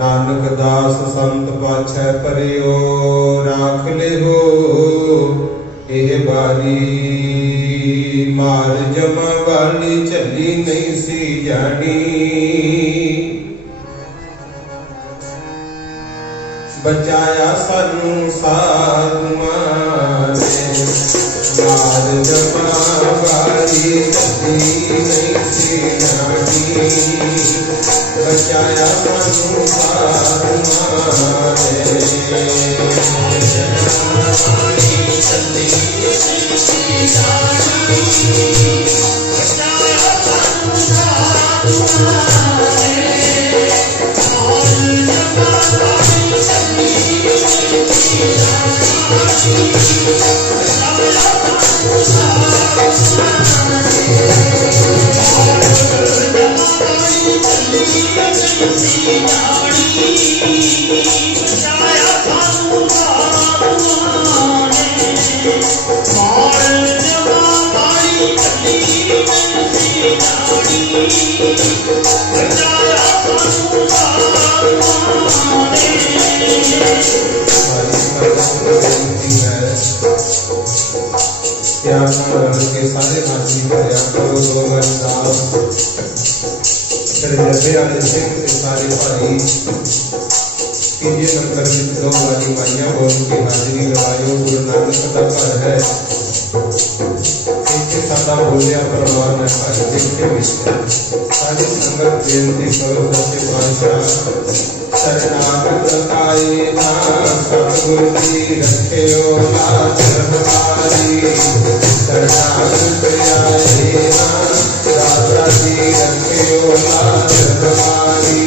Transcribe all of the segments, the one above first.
नानक दास संत पाछै परियो राख लिहो एह बारी मार जमा वाली झली नहीं सी जानी बचाया सानू साधु मारे मार जमा वाली झली नहीं सी जानी बचाया सानू साधु मारे के सारे नाती भरिया करो दो जबे वाले सिंह से सारे भाई तीजे नंबर में दो वाली माइया और उनकी हाजिरी लगायो गुरु नानक का घर है एक सादा बोलिया परवार में भाई देखते हुए सारी संगत बेनती करो सच्चे पातशाह शरणागत आए ना सतगुरु जी रखियो लाज हमारी शरणागत आए ना दाता जी रखियो लाज हमारी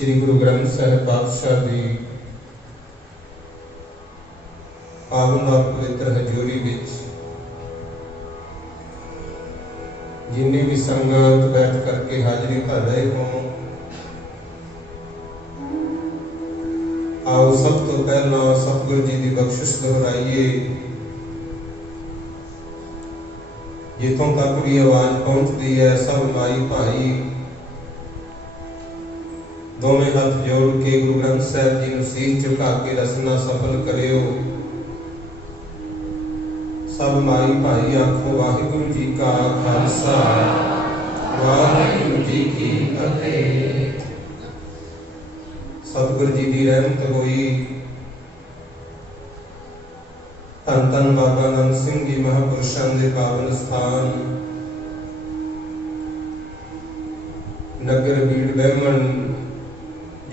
श्री गुरु ग्रंथ साहिब पातशाह की पावन और पवित्र हजूरी विच जिन्नी भी संगत बैठ करके हाजिरी भर रहे हो, आओ सब तो पहला सतगुरु जी की बख्शिश दोहराइए। जितों तक भी आवाज पहुंचती है सब माई भाई दोवें हाथ जोड़ के गुरु ग्रंथ साहिब जी नूं सीस झुका के रसना सफल करियो। सब माई भाई आखो वाहिगुरु जी का खालसा वाहिगुरु जी की फतेह। सतगुरु जी की रहमत होई। धन धन बाबा नंद सिंह जी महापुरुषों के पावन स्थान नगर बीड़ बहमन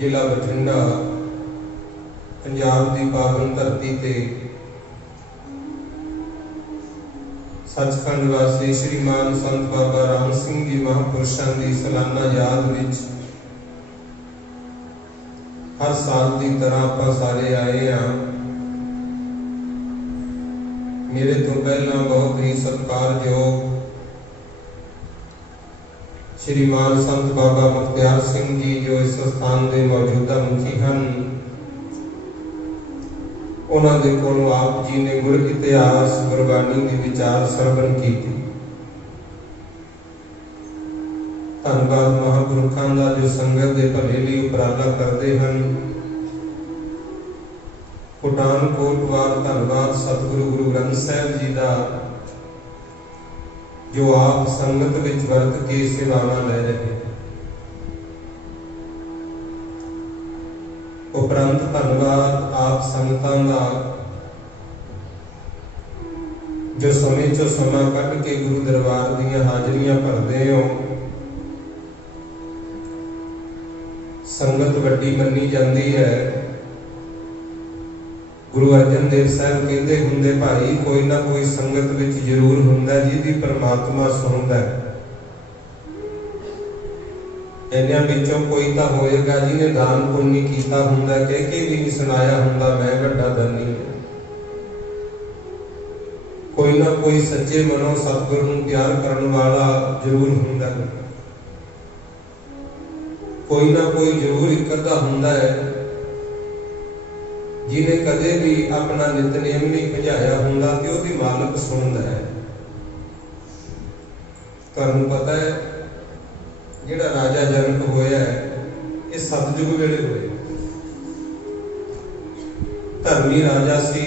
जिला बठिंडा पंजाब की पावन धरती ते सचखंड वासी श्रीमान संत बाबा राम सिंह जी महापुरुषों की सालाना याद विच हर साल की तरह आप सारे आए हैं। मेरे तो पहला बहुत ही सत्कारयोग श्रीमान संत बाबा मुखत्यार सिंह जी जो इस स्थान के मौजूदा मुखी हैं, उन्होंने कोलों आप जी ने गुर इतिहास गुरबाणी के विचार सरवण की। धन्यवाद महापुरुषों का जो संगत के भले लिए उपराला करते हैं। पठानकोट वार धन्यवाद सतगुरु गुरु ग्रंथ साहिब जी का जो आप संगत विच वर्त के सेवावां ले रहे। उपरंत धन्यवाद आप संगतां दा जो समय चो समा कढ़ के गुरु दरबार दीयां हाजरियां भरदे हो। संगत वड्डी मन्नी जाती है। गुरु अर्जन देव साहब कहते हुंदे भाई कोई ना कोई संगत विच जरूर हुंदा जिहदी परमात्मा सुनदा है। इन्हां विचों कोई तां होएगा जिहने दान पुण्य कीता हुंदा, कह के भी नहीं सुनाया हुंदा मैं वड्डा दानी हां। कोई ना कोई सच्चे मनों सतगुरु नूं प्यार करन वाला जरूर हुंदा है। कोई ना कोई जरूर एक अद्धा हुंदा है जिन्हें कदे भी अपना नितनेम नहीं भजाया हुंदा ते ओहदी मालक सुनदा है। तुहानूं पता है जिहड़ा राजा जनक होया है ये सतयुग वेले होया। धर्मी राजा सी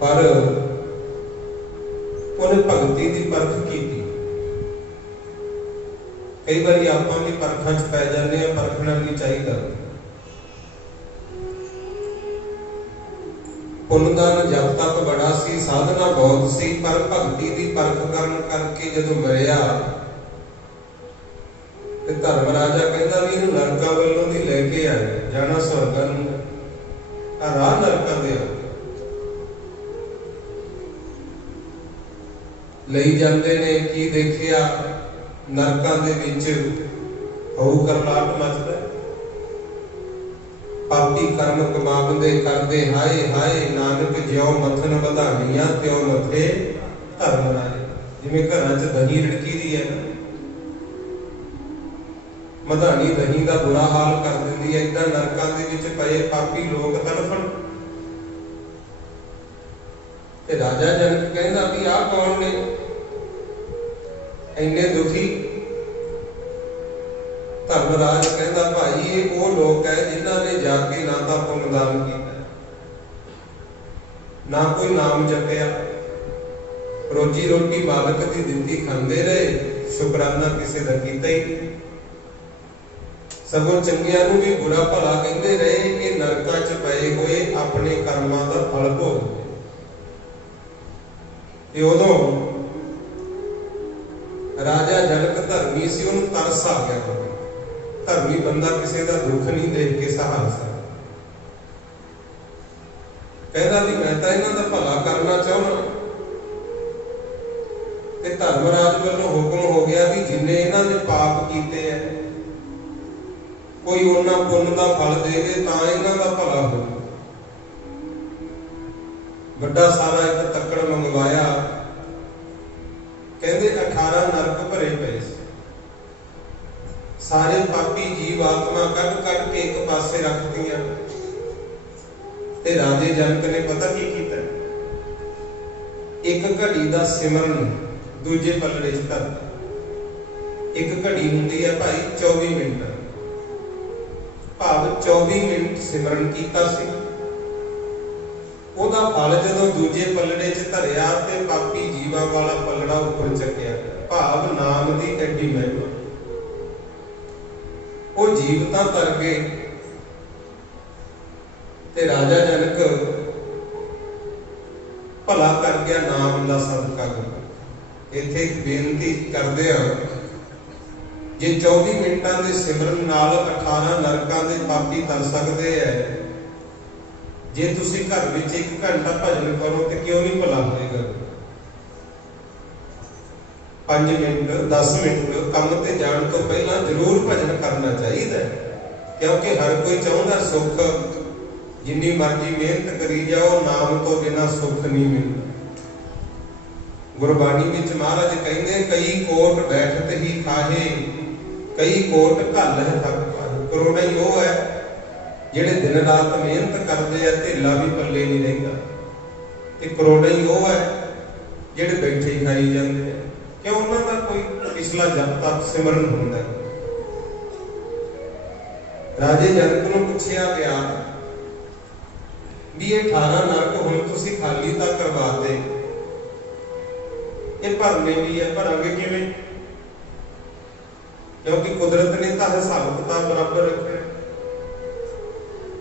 पर उन्हें भगती की परख की। कई बार आपां भी परखां च पै जाने, परखना नहीं चाहिए। पुण्यदान जब तक बड़ा सी, साधना बहुत सी, पर भगती की परख करन करके जदों मरिया ते धर्म राजा कहंदा भी इहनूं नरकां वल्लों दी लैके आ जाना स्वर्गां नूं, आ राह नरकां दे लई जांदे ने। की देखिया नरकां दे विच हऊ करलाट मचदा। पापी कर्म कमावंदे करदे हाय हाय नानक ज्यों मथन वधाणियां त्यों मथे धर्म राय। जिवें घरां च दही रिड़की दी है ना, मधानी दही का बुरा हाल कर दिंदी है, इदां नरकां दे विच पए पापी लोग तड़फण। ते राजा जनक कहंदा भी आ कौन ने इन्ने दुखी। धर्मराज कहता भाई ये वो लोग है जिन्होंने जाके ना तो पुण्यदान किया, ना कोई नाम जपया, रोजी रोटी मालक की दित्ती खांदे रहे, शुकराना किसी का कीता ही नहीं। सगों चंगियां नूं भी बुरा भला कहंदे रहे कि नरकां च पए होए अपने कर्मां दा फल भोग। ते उदों राजा जनक धर्मी सी, उन्हें तरस आ गया। धर्मी बंदा किसी का दुख नहीं देख के सहार सकता। कहता भी मैं तो इन्हां दा भला करना चाहना। ते धर्मराज वालों हुक्म हो गया भी जिन्ने इन्हां ने पाप कीते हैं कोई उन्ना पुण्य का फल देवे तां इन्हां दा भला हो। बड़ा सारा एक तक्कड़ मंगवाया, कहते 18 नरक भरे पे, सारे पापी जीव आत्मा कट कट के एक पासे रख दिया। ते राजे जनक ने पता की कीता, एक घड़ी का सिमरन दूजे पलड़े च धर। एक घड़ी हुंदी है भाई 24 मिनट, भाव 24 मिनट सिमरन कीता सी। ओदा फल जदों दूजे पलड़े च धरिया ते पापी जीवां वाला पलड़ा उपर चक्या, भाव नाम दी एडी महिमा। वो जीव तां तर गए ते राजा जनक भला कर गया नाम दा सदका। इत्थे एक बेनती करदे आ, जे 24 मिनटां दे सिमरन नाल 18 नरकां दे पापी तर सकदे है, जे तुसी घर विच 1 घंटा भजन करो तो क्यों नहीं भला होएगा। 5 मिनट 10 मिनट काम ते जाण तो पहला जरूर भजन करना चाहिए, क्योंकि हर कोई चाहुंदा सुख, जिन्नी मर्जी मेहनत करी जाओ नाम तो बिना सुख नहीं मिलता। गुरबाणी विच महाराज कहंदे कई कोट बैठत ही खाहे, कई कोट घल है थक खाहे। करोड़ा ही वो है जिहड़े दिन रात मेहनत करते हैं, ढिला भी पल्ले नहीं रहिंदा, ते करोड़ा ही वो है जिहड़े बैठे ही खाई जाते हैं। क्यों? उन्हां दा कोई पिछला जप तक सिमरन हुंदा है। राजे जनक नूं पुछया गया भी 18 नरक हुण तुसीं खाली तां करवा दे, ये भरने भी है, भरांगे किवें? क्योंकि कुदरत ने तां हिसाब किताब बराबर रखिया।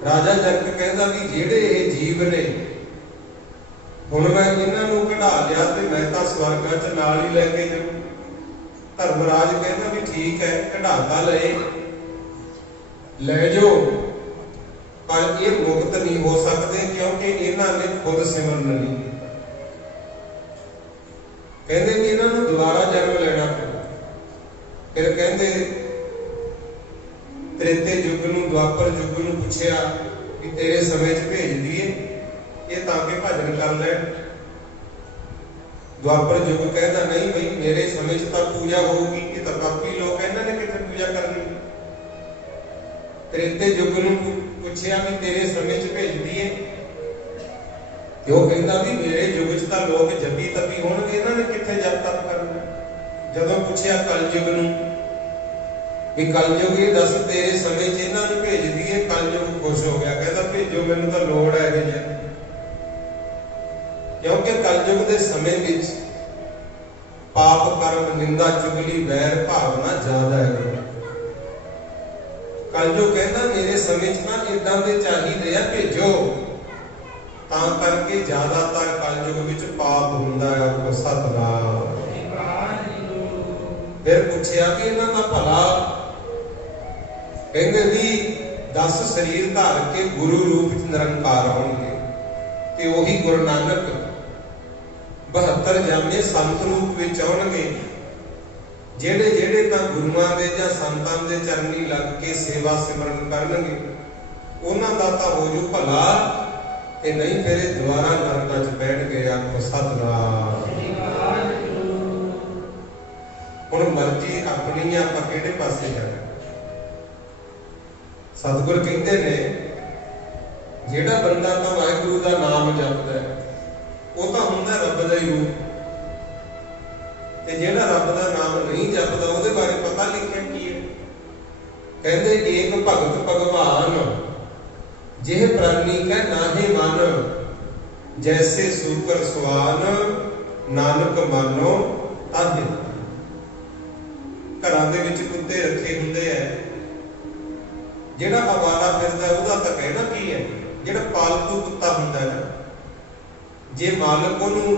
राजा जनक कहता भी जेड़े ये जीव ने हुण मैं इन्हां नूं कढा लिया ते मैं तां स्वर्गां च नाल ही लैके जाऊं। धर्मराज कहता भी ठीक है, कढा तां ले जाओ, पर ये मुक्त नहीं हो सकते क्योंकि इन्हां ने खुद सिमरन नहीं किया। कहते कि इन्हां नूं दोबारा जन्म लेना पड़ा। फिर कहते त्रेते युग नूं द्वापर युग नूं पुछया कि तेरे समय च भेज दिए ये ताकि भजन कर लैण। द्वापर युग कहता नहीं भाई मेरे समय च तां पूजा होगी, ये तां पापी लोग इन्हां ने कित्थे पूजा करनी। त्रेते युग नूं पुछया भी तेरे समय च भेज दिए, ते ओह कहंदा भी मेरे युग च तां लोग जपी तपी होणगे, इन्हां ने कित्थे जप तप करना। जदों पुछया कल युग नूं भी कलयुग ये दस तेरे समय च इन्हां नूं भेज दिए, कलयुग खुश हो गया, कहता भेजो मैनूं तां लोड़ है इह जिहा। क्योंकि कलयुग के समय विच पाप कर्म निंदा चुगली वैर भावना ज्यादा है। कलयुग कहता मेरे समय च तां इदां दे चाहिए आ, भेजो। तां करके ज्यादातर कलयुग विच पाप हुंदा है। आपको सतनाम। फिर पूछया कि इन्हां दा भला, कहंदे भी 10 शरीर धार के गुरु रूप च निरंकार होणगे, ते ओही गुरु नानक 72 जामे संत रूप विच आउणगे। जेड़े जेड़े तां गुरुआं दे जां संतां दे चरनी लग के सेवा सिमरन करनगे, उन्हां दा तां हो जू भला, ते नहीं फिर दोबारा नरकां च बैठणगे। आखो सतनाम। हुण मर्जी अपनी आपां किहड़े पासे जाना। सतगुर कहते ने जेड़ा बंदा तां वाहिगुरू दा नाम जपदा है वो तां हुंदा रब दा ही रूप, ते जेड़ा रब दा नाम नहीं जपदा उहदे बारे पता लिखिया की है। कहंदे एक भगत भगवान जेह प्राणी कह नाहे मन, जैसे सूकर सुआन नानक मानो ताहे। घरां दे विच कुत्ते रखे हुंदे है, जेड़ा आवारा फिरदा उहदा तां कहना की है। जेड़ा पालतू कुत्ता हुंदा है ना, जे मालक उहनूं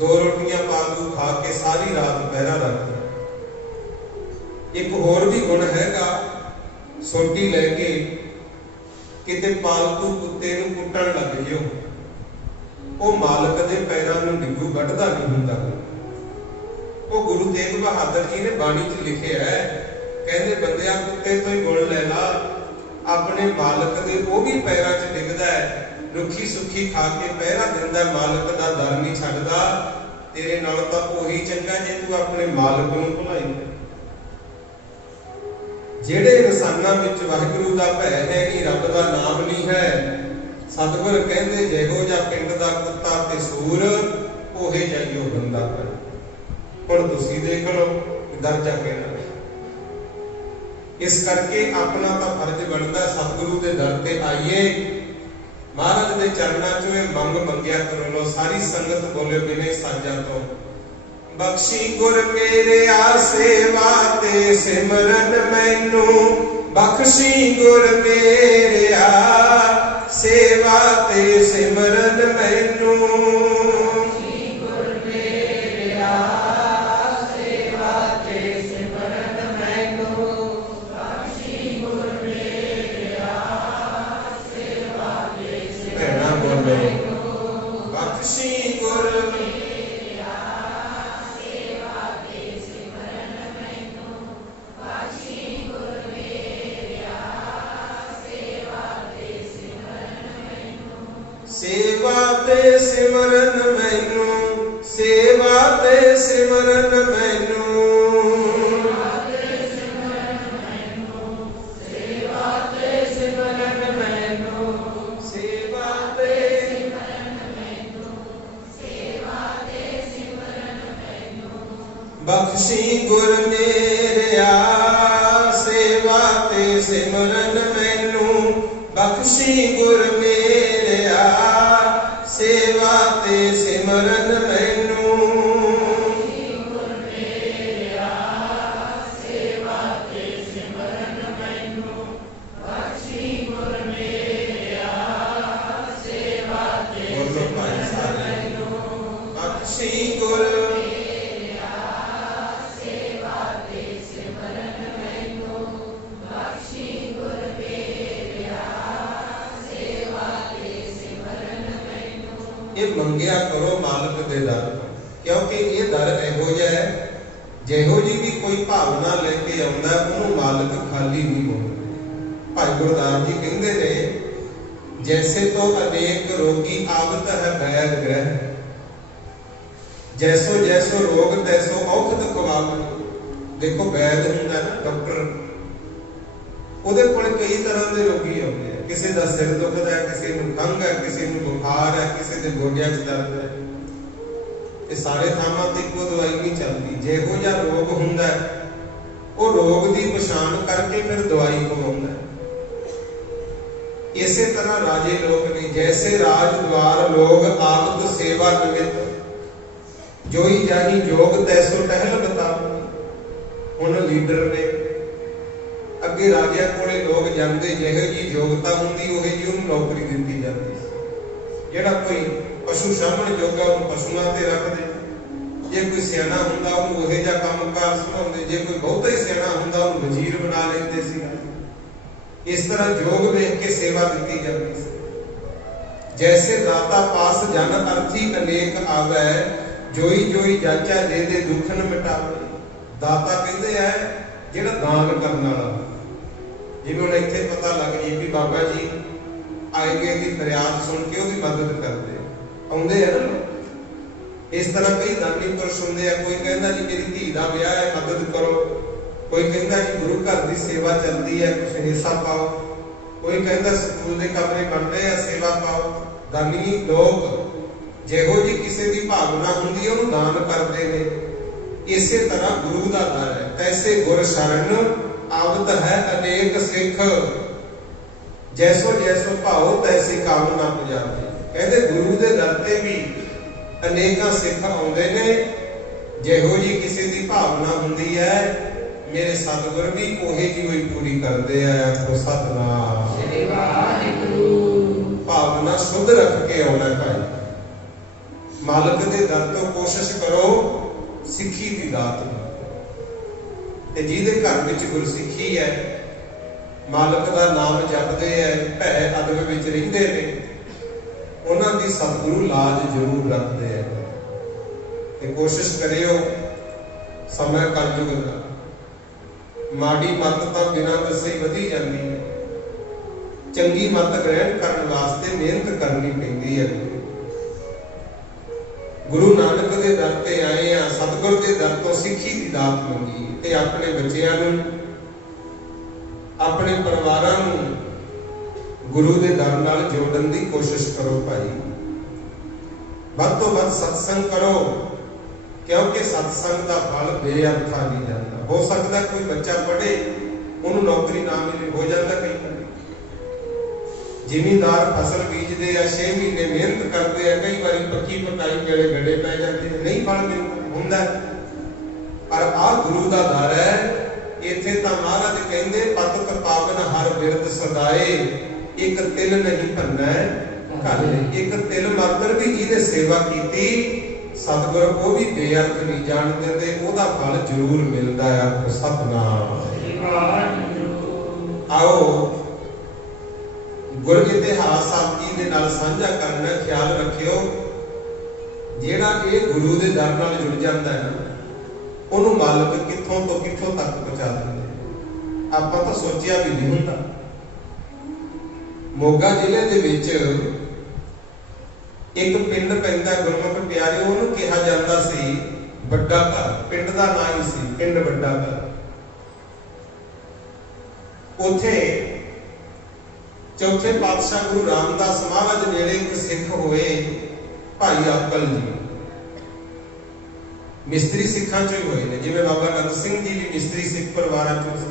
2 रोटियां पालतू खा के सारी रात पहरा रखदा। एक होर भी गुण हैगा, सोटी लैके किते पालतू कुत्ते नूं कुੱਟਣ लग जिओ, ਉਹ मालक दे पैरां नूं डिੱਗੂ ਵੱਢਦਾ नहीं हुंदा। ਉਹ गुरु तेग बहादुर जी ने बाणी च लिखिया है, कहते बंदिया कुत्ते तो ही गुण ले ला, अपने मालिक दे वो भी पैरों च डिगदा है, रुखी सुखी खा के पहरा दिंदा, मालिक दा दर नहीं छड्डदा। तेरे नाल तां ओही चंगा जे तू अपने मालिक नूं भुलाई दे। ਜਿਹੜੇ ਇਨਸਾਨਾਂ ਵਿੱਚ ਵਾਹਿਗੁਰੂ ਦਾ ਭੈ ਹੈ ਨਹੀਂ, ਰੱਬ ਦਾ ਨਾਮ ਨਹੀਂ ਹੈ, ਸਤਿਗੁਰ ਕਹਿੰਦੇ ਜਿਹੋ ਜਿਹਾ ਪਿੰਡ ਦਾ ਕੁੱਤਾ ਤੇ ਸੂਰ ਉਹੇ ਜਾਈਓ ਬੰਦਾ ਕਰ। ਹੁਣ ਤੁਸੀਂ ਦੇਖ ਲਓ ਦਰਜਾ ਕਿਹੜਾ। ਇਸ ਕਰਕੇ ਆਪਣਾ ਤਾਂ ਫਰਜ਼ ਬਣਦਾ ਸਤਿਗੁਰੂ ਦੇ ਦਰ ਤੇ ਆਈਏ, ਮਹਾਰਾਜ ਦੇ ਚਰਨਾਂ 'ਚ ਇਹ ਮੰਗ ਮੰਗਿਆ ਕਰੋ। ਲੋ ਸਾਰੀ ਸੰਗਤ ਬੋਲੇ ਬਿਨੇ ਸਾਜਾਂ ਤੋਂ। बख्शी गुर मेरे सेवा ते सिमरन मैनू, बख्शी गुर मेरे सेवा ते सिमरन मैनू, सेवा ते सिमरन मैनू, सेवा ते सिमरन मैनू, सेवा ते सिमरन मैनू, सेवा ते सिमरन मैनू, सेवा ते सिमरन मैनू, बख्शी गुर मेरेया सेवा ते सिमरन मैनू, बख्शी गुर मेरेया सेवा ते सिमरन मैनू, गुर मेरेया सेवा ते सिमरन मैनू, बख्शी गुर मेरेया सेवा ते सिमरन मैनू, बख्शी गुर मेरेया सेवा ते सिमरन मैनू, बख्शी गुर मेरेया सेवा ते सिमरन मैनू। ये मंगिया करो मालिक दे दर, क्योंकि ये दर इहो जिहा है जिहो जी भी कोई भावना लेके आउंदा उहनूं मालिक खाली नहीं मोड़दा। भाई गुरदास जी कहंदे ने जैसे तो अनेक रोगी आवत है वैद ग्रह, जैसो जैसो रोग तैसो औखद खवावे। देखो वैद हुंदा ना डॉक्टर, ਉਹਦੇ ਕੋਲ ਕਈ ਤਰ੍ਹਾਂ ਦੇ ਰੋਗੀ ਆਉਂਦੇ ਆ। ਕਿਸੇ ਦਾ ਸਿਰ ਦੁਖਦਾ ਹੈ, ਕਿਸੇ ਨੂੰ ਖੰਘ ਹੈ, ਕਿਸੇ ਨੂੰ ਬੁਖਾਰ ਹੈ, ਕਿਸੇ ਦੇ ਗੋਡਿਆਂ 'ਚ ਦਰਦ ਹੈ। ਇਹ ਸਾਰੇ ਥਾਵਾਂ ਤੇ ਇੱਕੋ ਦਵਾਈ ਨਹੀਂ ਚੱਲਦੀ। ਜਿਹੋ ਜਿਹਾ ਰੋਗ ਹੁੰਦਾ ਉਹ ਰੋਗ ਦੀ ਪਛਾਣ ਕਰਕੇ ਫਿਰ ਦਵਾਈ ਖਵਾਉਂਦਾ। ਇਸੇ ਤਰ੍ਹਾਂ ਰਾਜੇ ਲੋਕ ਨੇ, ਜੈਸੇ ਰਾਜ ਦਵਾਰ ਲੋਗ ਆਵਤ ਸੇਵਾ ਨਿਮਿਤ, ਜੋਈ ਜਾਹੀ ਜੋਗ ਤੈਸੋ ਟਹਿਲ ਬਤਾਓ। ਹੁਣ ਲੀਡਰ ਨੇ ਅੱਗੇ ਰਾਜਿਆਂ ਕੋਲੇ ਲੋਕ ਜਾਂਦੇ, ਜਿਹੋ ਜੀ ਯੋਗਤਾ ਹੁੰਦੀ ਉਹੇ ਜੀ ਉਹਨੂੰ ਨੌਕਰੀ ਦਿੱਤੀ ਜਾਂਦੀ ਸੀ। ਜਿਹੜਾ ਕੋਈ ਪਸ਼ੂ ਸਾਂਭਣ ਜੋਗਾ ਉਹਨੂੰ ਪਸ਼ੂਆਂ ਤੇ ਰੱਖਦੇ, ਜੇ ਕੋਈ ਸਿਆਣਾ ਹੁੰਦਾ ਉਹਨੂੰ ਉਹੇ ਜਿਹਾ ਕੰਮਕਾਰ ਸਿਖਾਉਂਦੇ, ਜੇ ਕੋਈ ਬਹੁਤਾ ਹੀ ਸਿਆਣਾ ਹੁੰਦਾ ਉਹਨੂੰ ਵਜ਼ੀਰ ਬਣਾ ਲੈਂਦੇ ਸੀ। ਇਸ ਤਰ੍ਹਾਂ ਯੋਗ ਵੇਖ ਕੇ ਸੇਵਾ ਦਿੱਤੀ ਜਾਂਦੀ ਸੀ। ਜੈਸੇ ਦਾਤਾ ਪਾਸ ਜਨ ਅਰਥੀ ਅਨੇਕ ਆਵੈ, ਜੋਈ ਜੋਈ ਜਾਚਾ ਦੇ ਦੇ ਦੁੱਖਨ ਮਿਟਾਵੇ। ਦਾਤਾ ਕਹਿੰਦੇ ਆ ਜਿਹੜਾ ਦਾਨ ਕਰਨ ਵਾਲਾ। ਜਿਵੇਂ ਹੁਣ ਇੱਥੇ ਪਤਾ ਲੱਗ ਜੀ ਵੀ ਬਾਬਾ ਜੀ ਆਏ ਗਏ ਦੀ ਫਰਿਆਦ ਸੁਣ ਕੇ ਉਹਦੀ ਮਦਦ ਕਰਦੇ ਆਉਂਦੇ ਆ ਨਾ। ਇਸ ਤਰ੍ਹਾਂ ਕਈ ਦਾਨੀ ਪੁਰਸ਼ ਹੁੰਦੇ ਆ। ਕੋਈ ਕਹਿੰਦਾ ਜੀ ਮੇਰੀ ਧੀ ਦਾ ਵਿਆਹ ਹੈ ਮਦਦ ਕਰੋ, ਕੋਈ ਕਹਿੰਦਾ ਜੀ ਗੁਰੂ ਘਰ ਦੀ ਸੇਵਾ ਚੱਲਦੀ ਹੈ ਕੁਛ ਹਿੱਸਾ ਪਾਓ, ਕੋਈ ਕਹਿੰਦਾ ਸਕੂਲ ਦੇ ਕਮਰੇ ਬਣ ਰਹੇ ਆ ਸੇਵਾ ਪਾਓ। ਦਾਨੀ ਲੋਕ ਜਿਹੋ ਜੀ ਕਿਸੇ ਦੀ ਭਾਵਨਾ ਹੁੰਦੀ ਹੈ ਉਹਨੂੰ ਦਾਨ ਕਰਦੇ ਨੇ। ਇਸੇ ਤਰ੍ਹਾਂ ਗੁਰੂ ਦਾ ਦਰ ਹੈ, ਤੈਸੇ ਗੁਰ ਸ਼ਰਨ आवत है अनेक सिख, जैसो जैसो भाओ तैसे काम ना पुजाते। कहते गुरु दे दर ते भी अनेका सिख आउंदे ने, जिहो जी किसी दी भावना हुंदी है मेरे सतगुर भी ओहे जी होई पूरी करदे आ। आखो सतनाम श्री वाहिगुरु। भावना शुद्ध रख के आउणा भाई, मालिक दे दर तो कोशिश करो सिक्खी दी दात ते जिहदे घर विच गुरसिੱਖੀ है, मालिक दा नाम जपदे है, भै अदब विच रहिंदे ने, उन्हां दी सतगुरु लाज जरूर रखदे है। ते कोशिश करियो समय कलयुग दा, माड़ी मत तां बिना दसे ही वधी जांदी है। चंगी मत ग्रहण करने वास्ते मेहनत करनी पैंदी है। गुरु नानक के दर ते आए हैं, सतगुर के दर तो सिक्खी की दात मंगी ते अपने बच्चों नूं, अपने परिवारां नूं गुरु के दर नाल जोड़न की कोशिश करो भाई। वध तो वध सत्संग करो, क्योंकि सत्संग का फल बेअर्था नहीं जाता। हो सकता कोई बच्चा पढ़े उन्होंने नौकरी ना मिले, हो जाता कई बार। जिमींदार फसल बीजते हैं, 6 महीने मेहनत करते हैं, कई बार पक्की पकाई वेले गड़े पै जाते हैं, नहीं फल मिलता। पर आ गुरु का दर है। इत्थे तां महाराज कहंदे पतत पावन हर बिरद सदाए, एक तिल नहीं भन्ना घाले। एक तिल मात्र भी जिहने सेवा कीती सतगुर वो भी बेअर्थ नहीं जान देंदे, ओदा फल जरूर मिलता है। सतनाम। आओ गुर इतिहास आप जी दे नाल साझा करना, ख्याल रखियो जेड़ा ये गुरु दे दर नाल जुड़ जाता है ना, उन्होंने मालिक कित्थों तो कित्थों तक पहुंचा देंगे। आपां तां सोचिया भी नहीं हुंदा। मोगा जिले दे विच एक पिंड पैंदा गुरमुख प्यारे, उन्होंने कहा जाता सी बड़ा घर। पिंड का नाम ही सी पिंड बड़ा घर। उथे चौथे पातशाह गुरु रामदास महाराज नेड़े एक सिख होए भाई आकल जी, मिस्त्री सिखां चों ही होए ने, जिवें बाबा नंद सिंह जी भी मिस्त्री सिख परिवार चों सी।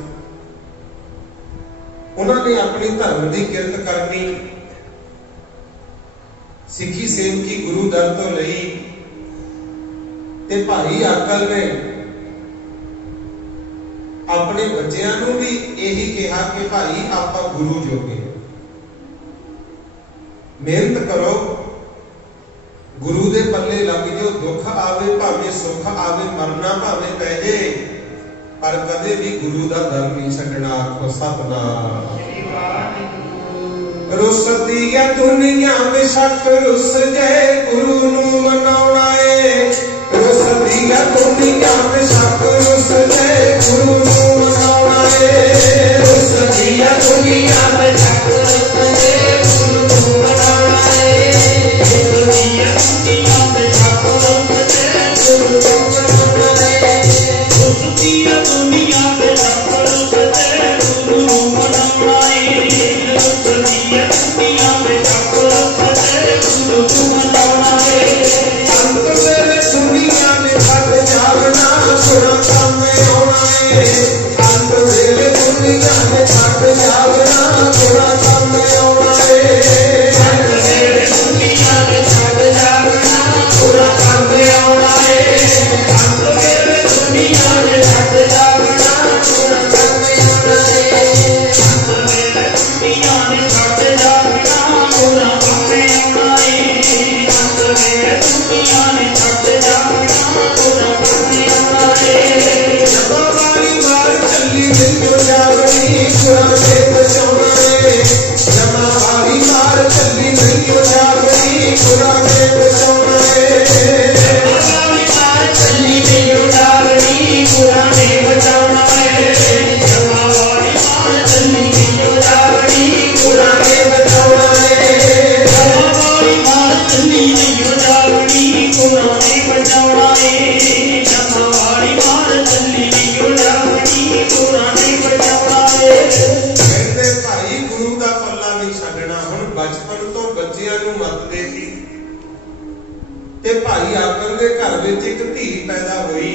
उन्होंने अपनी धर्म की किरत करनी, सिखी सेवकी गुरु दर तो लई, ते भाई आकल ने अपने बच्चों को भी यही कहा कि भाई आप गुरु जोगे, मेहनत करो, गुरु दे पल्ले लग जाओ। दुख आवे भावें सुख आवे, मरना भावें पै जे, पर कदे भी गुरु दा दर नहीं छड्डना। आखो सतनाम। रुसदी है दुनिया बेशक रुस जाए, गुरु नूं मनाउणा है। रुसदी है दुनिया बेशक रुस जाए, गुरु नूं मनाउणा है। रुसदी है दुनिया बेशक रुस जाए, गुरु नूं मनाउणा है। दुनिया दुनिया बेशक रुस जाए, गुरु नूं मनाउणा है। रुसदी है दुनिया बेशक रुस जाए, गुरु नूं मनाउणा है। रुसदी है दुनिया बेशक रुस जाए, गुरु नूं मनाउणा है। अंत मेरे दुनिया ने खट जावना, सुना काम आउणा है। अंत मेरे दुनिया ने खट जावना, सुना काम आउणा है। अंत मेरे दुनिया ने खट जावना, सुना काम आउणा है। अंत मेरे दुनिया ने खट जावना, सुना काम आउणा है। अंत मेरे दुनिया ने खट जावना, सुना काम आउणा है। अंत मेरे दुनिया ने खट जावना, सुना काम आउणा है। जमा वाली मार चली मिल जावनी, पुराने बचाउणा है। जमा वाली मार चली मिल जावनी, पुराने बचाउणा है। जमा वाली मार चली मिल जावनी, पुराने बचाउणा है। जमा वाली मार चली मिल जावनी, पुराने बचाउणा है। जमा वाली मार चली मिल जावनी, पुराने बचाउणा है। जमा वाली मार चली मिल जावनी, पुराने बचाउणा है। कहते भाई गुरु का पल्ला नहीं छड्डना। हुण बचपन तो बच्चियां नूं मत देती, ते भाई आकल दे घर विच एक धी पैदा हुई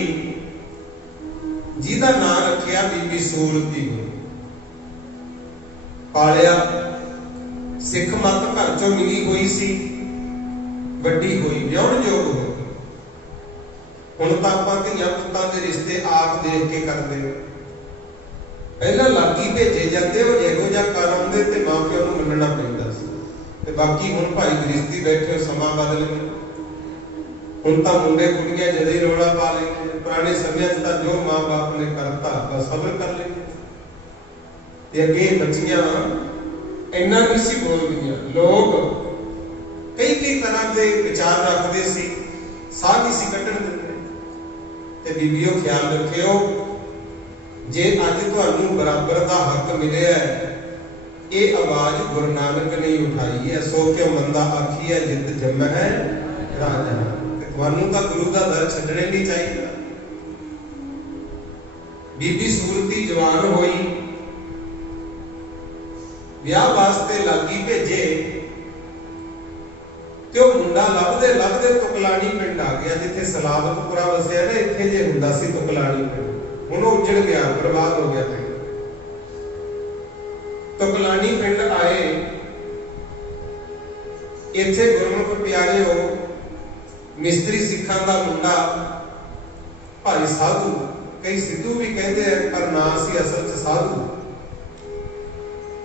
जिहदा नाम रखिया बीबी सूरती। पालिया सिख मत घर चों मिली हुई सी, वड्डी हुई, विआहण योग हो गई। हुण तां आपां धीआं पुत्तां दे रिश्ते आप देख के करदे, पहला लागी भेजे जाते, वो जिहो जिहा कर आउंदे ते मां प्यो नूं मनना पैंदा सी। ते बाकी हुण भाई गृहस्थी बैठे समां बदल गया। हुण तां मुंडे कुड़ियां जदे ही रौला पा लेंगे। पुराने समय तां जो मां बाप ने करता बस सबर कर लेंगे। ते अगे बच्चियां इन्ना नहीं सी बोलदियां, लोग कई कई तरह के विचार रखते सी, साह नहीं सी कड्ढण दिंदे। ते बीबीओ ख्याल रखियो, जे अज तुहानूं बराबर दा हक मिलिया, ये आवाज गुरु नानक ने उठाई है। सो क्यों मंदा आखी है जित जम है राजा। तुहानू तां गुरु दा दर छड्डणे नहीं चाहिए। बीबी सूरती जवान होई, विआह वास्ते लागी भेजे, ते मुंडा लभदे लभदे तुकलाणी पिंड आ गया, जिथे सलावतपुरा वसिया ना, इत्थे जे हुंदा सी तुकलाणी पिंड, हुण उजड़ गया, बर्बाद हो गया। तुकलाणी पिंड आए, इत्थे गुरमुख प्यारिओ मिस्त्री सिखां दा मुंडा भाई साधु, कई सिद्धू भी कहते हैं पर ना सी असल च साधु,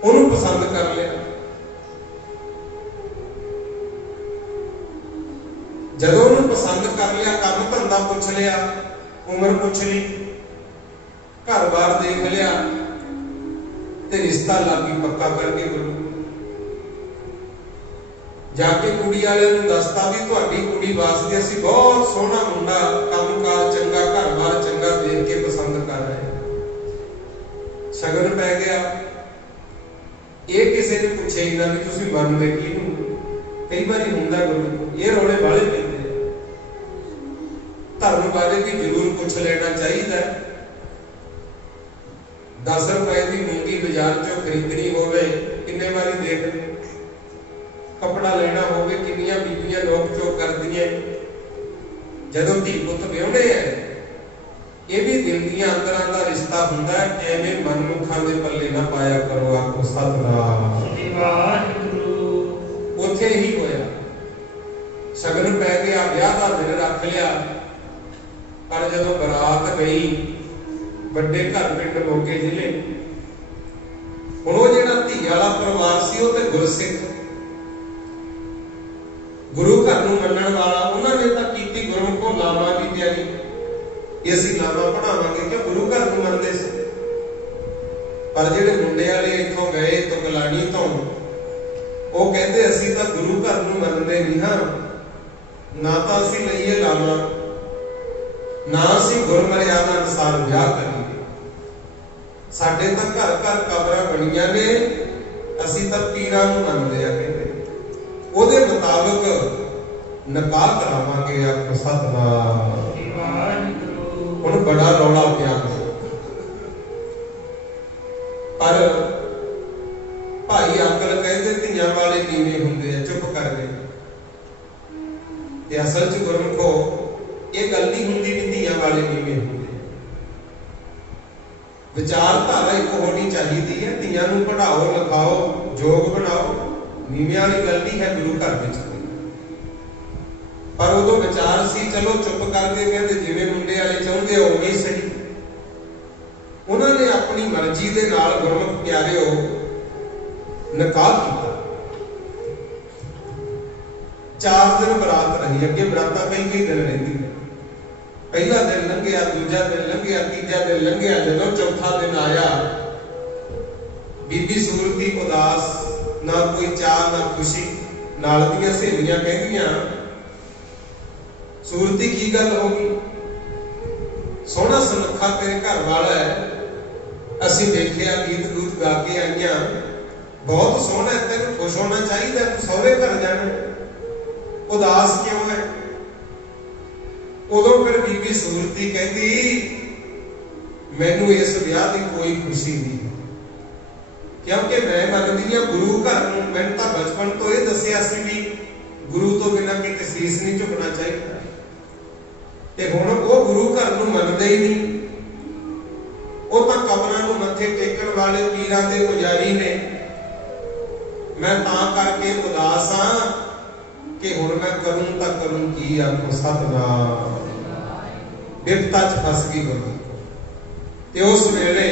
उन्होंने पसंद कर लिया। जदों उन्होंने पसंद कर लिया, काम धंधा पुछ लिया, उम्र पुछ ली, घर बार देख लिया, ते रिश्ता लागी पक्का करके गुरु जाके कुड़ी वाले नूं दसता भी तुहाडी कुड़ी वास्ते असीं बहुत सोहना मुंडा, कामकाज चंगा, घर बार चंगा देख के पसंद कर रहे हैं। शगन पै गया। ये किसी ने पूछे ही ना भी तुसीं मनदे किहनूं। कई बार हुंदा गुरु ये रौले वाले पैंदे, धर्म बारे भी जरूर पूछ लेना चाहिए। 10 रुपए की मूंगी बाजार चो खरीदनी होवे, किन्ने वारी देख, कपड़ा लेना होवे, किन्नियां बीबियां लोक चो करदियां। जदों धी पुत विआहुणे है, ये भी दिल दियां अंदरां दा रिश्ता हुंदा है। एवें मनमुखां दे पल्ले ना पाया करो। आखो सतनाम वाहिगुरू। उत्थे ही होया, शगन पै गया, ब्याह दा दिन रख लिया, पर जदों बरात गई ਵੱਡੇ घर पिंड मोगे जिले, हुण ओह जिहड़ा धी वाला परिवार सी ओह ते गुरसिख, गुरु घर नूं मन्नण वाला, उन्हां ने तां कीती गुरमुखों लावां दी तैयारी, ये असीं लावां पढ़ावांगे, क्यों गुरु घर नूं मनदे सी। पर जिहड़े मुंडे वाले इत्थों गए तुकलाणी तो, ओह कहंदे असीं तां गुरु घर नूं मनदे नहीं हां, ना तां असीं लईए लावां, ना असीं गुरमर्यादा अनुसार विआह करीए। साडे तां घर घर कबरां बणीਆਂ ने, असीं तां पीरां नूं मनदे आ, कहंदे ਉਹਦੇ ਮੁਤਾਬਕ ਨਿਕਾਹ ਕਰਾਵਾਂਗੇ। ਆਖੋ ਸਤਨਾਮ ਵਾਹਿਗੁਰੂ। ਹੁਣ ਬੜਾ ਰੌਲਾ ਪਿਆ, ਪਰ ਭਾਈ ਅੰਕਲ ਕਹਿੰਦੇ ਧੀਆਂ ਵਾਲੇ ਨੀਵੇਂ ਹੁੰਦੇ ਆ, ਚੁੱਪ ਕਰ ਗਏ। ਤੇ ਅਸਲ 'ਚ ਗੁਰਮੁਖੋ ਇਹ ਗੱਲ ਨਹੀਂ ਹੁੰਦੀ ਵੀ ਧੀਆਂ ਵਾਲੇ ਨੀਵੇਂ ਹੁੰਦੇ। ਵਿਚਾਰਧਾਰਾ ਇੱਕ ਹੋਣੀ ਚਾਹੀਦੀ ਹੈ, ਧੀਆਂ ਨੂੰ ਪੜ੍ਹਾਓ ਲਿਖਾਓ, ਯੋਗ ਬਣਾਓ, ਨੀਵਿਆਂ ਵਾਲੀ ਗੱਲ ਨਹੀਂ ਹੈ ਗੁਰੂ ਘਰ ਵਿੱਚ। ਪਰ ਉਦੋਂ ਵਿਚਾਰ ਸੀ, ਚਲੋ ਚੁੱਪ ਕਰਕੇ ਕਹਿੰਦੇ ਜਿਵੇਂ ਮੁੰਡੇ ਵਾਲੇ ਚਾਹੁੰਦੇ ਹੋ ਉਵੇਂ ਹੀ ਸਹੀ। ਉਹਨਾਂ ਨੇ ਆਪਣੀ ਮਰਜ਼ੀ ਦੇ ਨਾਲ ਗੁਰਮੁਖ ਪਿਆਰਿਓ ਨਿਕਾਹ ਕੀਤਾ। 4 ਦਿਨ ਬਰਾਤ ਰਹੀ, ਅੱਗੇ ਬਰਾਤਾਂ ਕਈ ਦਿਨ ਰਹਿੰਦੀ। ਪਹਿਲਾ ਦਿਨ ਲੰਘਿਆ, ਦੂਜਾ ਦਿਨ ਲੰਘਿਆ, ਤੀਜਾ ਦਿਨ ਲੰਘਿਆ, ਜਦੋਂ ਚੌਥਾ ਦਿਨ ਆਇਆ, ਬੀਬੀ ਸੂਰਤੀ ਉਦਾਸ, ना कोई चाह ना खुशी। नाल दियां सहेलियां कहदियां, सूरती की गल हो गई, सोहना सुनखा तेरे घर वाला है, असीं देखिया गीत गूत गा के आईयां, बहुत सोहना है, तेन खुश होना चाहिए, तू सहुरे घर जाना, उदास क्यों है। उदों फिर बीबी सूरती कहती, मैनू इस ब्याह की कोई खुशी नहीं, क्योंकि मैं मनदी हाँ गुरु घर नूं। मैंने तो बचपन तो यह दसिया सी भी गुरु तो बिना किते शीश नहीं झुकना चाहिए, ते हुण वो गुरु घर नूं मनदे ही नहीं, वो तो कबरां नूं मत्थे टेकण वाले पीरां दे पुजारी ने। मैं तां करके उदास हाँ कि हुण मैं करूं तां करूं की। आखो सतनाम। विपता च फस गई गुरु। ते उस वेले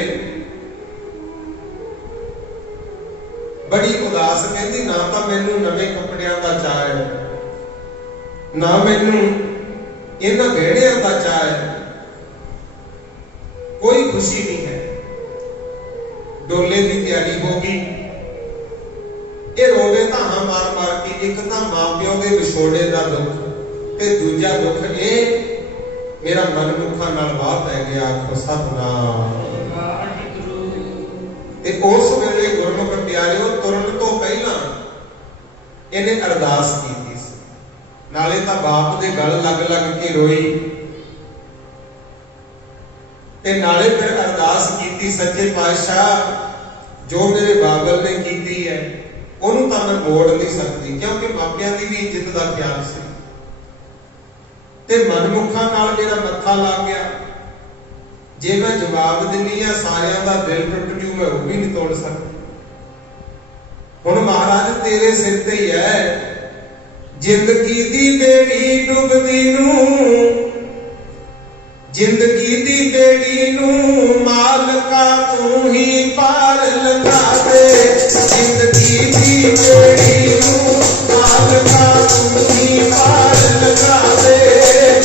बड़ी उदास कहती, ना तो मैनू नवे कपड़ियां का चाह है, ना मैनू इन्हां गहणियां का चाह है, कोई खुशी नहीं है। डोले की तैयारी हो गई, ये रोवे धाहां मार मार के। एक तो मां प्यो के विछोड़े का दुख, ते दूजा दुख ये मेरा मनमुखा नाल वाह पै गया। आखो सतनाम। उस वेले गुरमुख प्यारिओ तुरन तो पहला इन्हें अरदास की सी। नाले तां बाप दे गल लग लग के रोई ते नाले फिर अरदास की सच्चे पातशाह जो मेरे बाबल ने की है उन्होंने तो मैं मोड़ नहीं सकती, क्योंकि मापियां की भी इज्जत का ख्याल से मनमुखा नाल मेरा मत्था लग गया। जे मैं जवाब दिनी है सारियां दा दिल टुट जू, मैं वो भी नहीं तोड़ सकती। हुण महाराज तेरे सिर ते ही है, जिंदगी दी बेड़ी डुबदी नूं, जिंदगी दी बेड़ी नूं मालका तू ही पार लगा दे। जिंदगी दी बेड़ी नूं मालका तू ही पार लगा दे।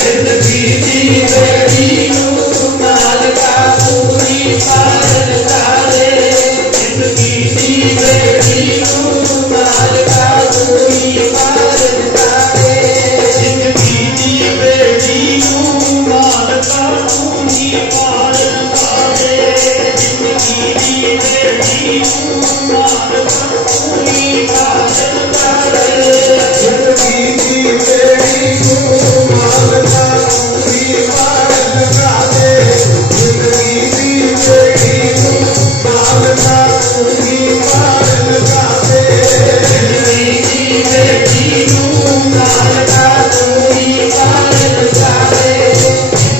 जिंदगी दी बेड़ी नूं मालका तू ही पार लगा दे। जिंदगी दी बेड़ी नूं मालका तू ही पार लगा दे। जिंदगी दी बेड़ी नूं मालका तू ही पार लगा दे। जिंदगी दी बेड़ी नूं मालका तू ही पार लगा दे। जिंदगी दी बेड़ी नूं मालका तू ही पार लगा दे। जिंदगी दी बेड़ी नूं मालका तू ही पार लगा दे। जिंदगी दी बेड़ी नूं मालका तू ही पार लगा दे।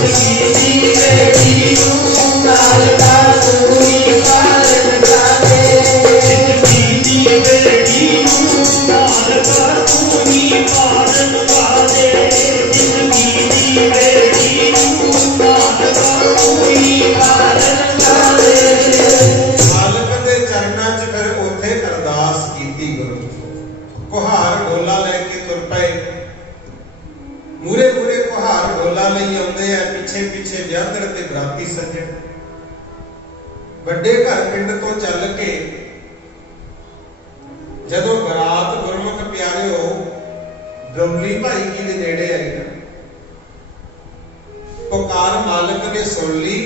जिंदगी दी बेड़ी नूं मालका तू ही पार लगा दे। जिंदगी दी बेड़ी नूं मालका तू ही पार लगा दे। जिंदगी दी बेड़ी नूं मालका तू ही पार लगा दे। मालक दे चरनां च फिर उत्थे अरदास कीती गुरु। कुहार ढोला लेके तुर पए। मूरे मूरे कुहार ढोला लई आउंदे आ, पिछे पिछे विआहड़ ते बराती सज्जण। ਵੱਡੇ घर पिंड तो चल के जदों बरात गुरमुख प्यारिओ डोमली भाई जी दे नेड़े आई ना, पुकार मालक ने सुन ली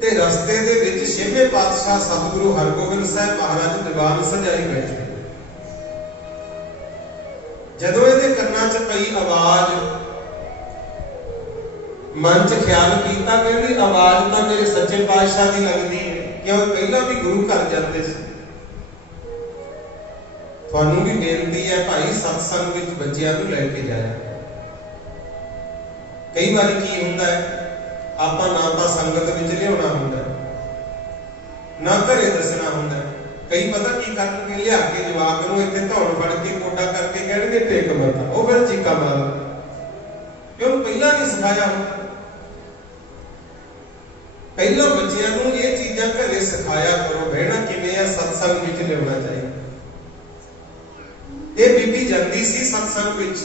ते रस्ते दे विच छेवें पातशाह सतगुरु हरगोबिंद साहिब महाराज दीवान सजाई बैठे। जदों इहदे कन्नां च पई आवाज, मन च ख्याल किया कि आवाज तो मेरे सच्चे पातशाह की लगती है, क्यों पहला भी गुरु घर जाते थे। थानू भी बेनती है भाई सत्संग विच बच्चियां नूं लैके जाया। कई बार की हुंदा है आपां ना तां संगत विच लियाउणा हुंदा ना घरे दसना हुंदा। कई पता की करनगे, लिया के जवाक नूं इत्थे धौण फड़ के कोडा करके कहणगे टेक मता, वो फिर चीका मार क्यों पहला नहीं सिखाया हुंदा। पहला बच्चियां नूं ये चीज़ां घरे सिखाया करो, बहना किवें आ, सत्संग विच लियाउणा चाहिए। ये बीबी जांदी सी सत्संग विच,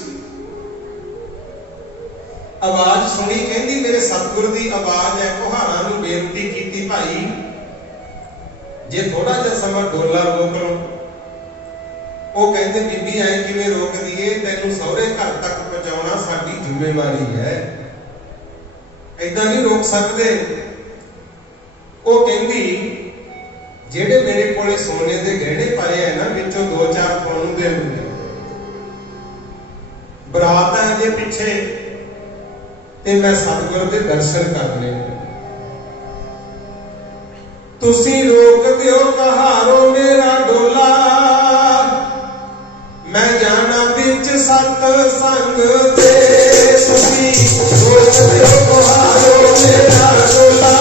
आवाज सुनी, कहंदी मेरे सतगुर दी आवाज है। कुहारां नूं बेनती कीती भाई जे थोड़ा जिहा समा डोला रोक लो। वो कहते बीबी ऐ किवें रोक दईए, तैनूं सहुरे घर तक पहुंचाउणा साडी जिम्मेवारी है, ऐदां नहीं रोक सकदे। वो कहंदी जेड़े मेरे कोले सोने दे गहने पाए है ना, विचों दो चार थानू दे दिंदे। बरात है जे पिछे ते मैं सतगुर दे दर्शन करने। तुसी रोक दिओ कहारो मेरा डोला, मैं जाना बिच सतसंग दे। तुसी रोक दिओ कहारो मेरा डोला,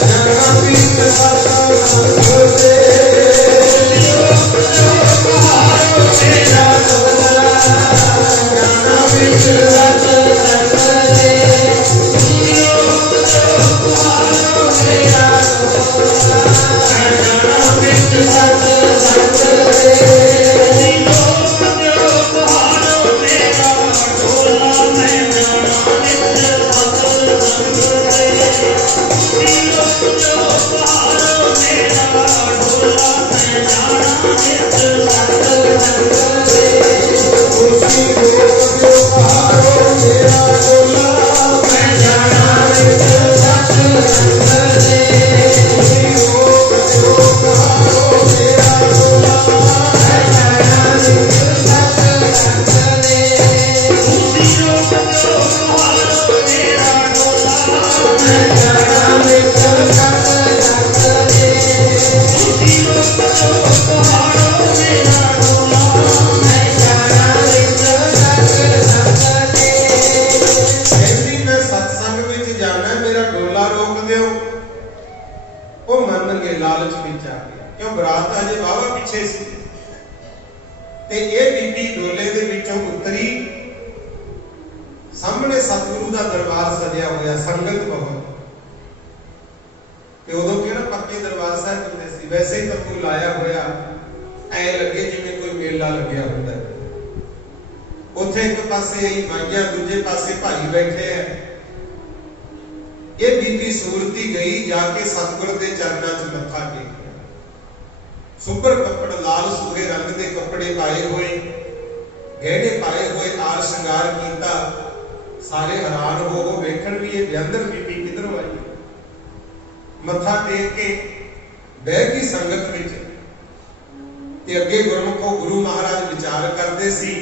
जाना बिच सतसंग दे। रोक दिओ कहारो मेरा डोला, जाना बिच सतसंग दे। रोक दिओ कहारो मेरा डोला, जाना बिच सतसंग दे। रोक दिओ कहारो मेरा डोला, मैं जाना बिच वो मन गए लालच विच आ गया, क्यों बरात अजे वाहवा पिछे सी ते ये बीबी डोले दे विचों उतरी, सामने सतगुरु का दरबार सजिया होया, संगत बहुत। उदों किहड़ा पक्के दरबार साहब होंदे सी, वैसे ही तंबू लाया होया, ऐ लगे जिवें कोई मेला लग्या हुंदा है। उत्थे एक पासे माइया, दूजे पासे भाई बैठे है। ये बीबी सूरती गई, जाके सतगुर के चरणों च मत्था टेकिया। सुपर कपड़ लाल सूहे रंग के कपड़े पाए हुए, गहने पाए हुए, आर श्रृंगार किया। सारे हैरान हो वेखण भी ये अंदर बीबी किधरों आई। मत्था टेक के बह गई संगत विच ते अगे गुरमुखों गुरु महाराज विचार करते सी।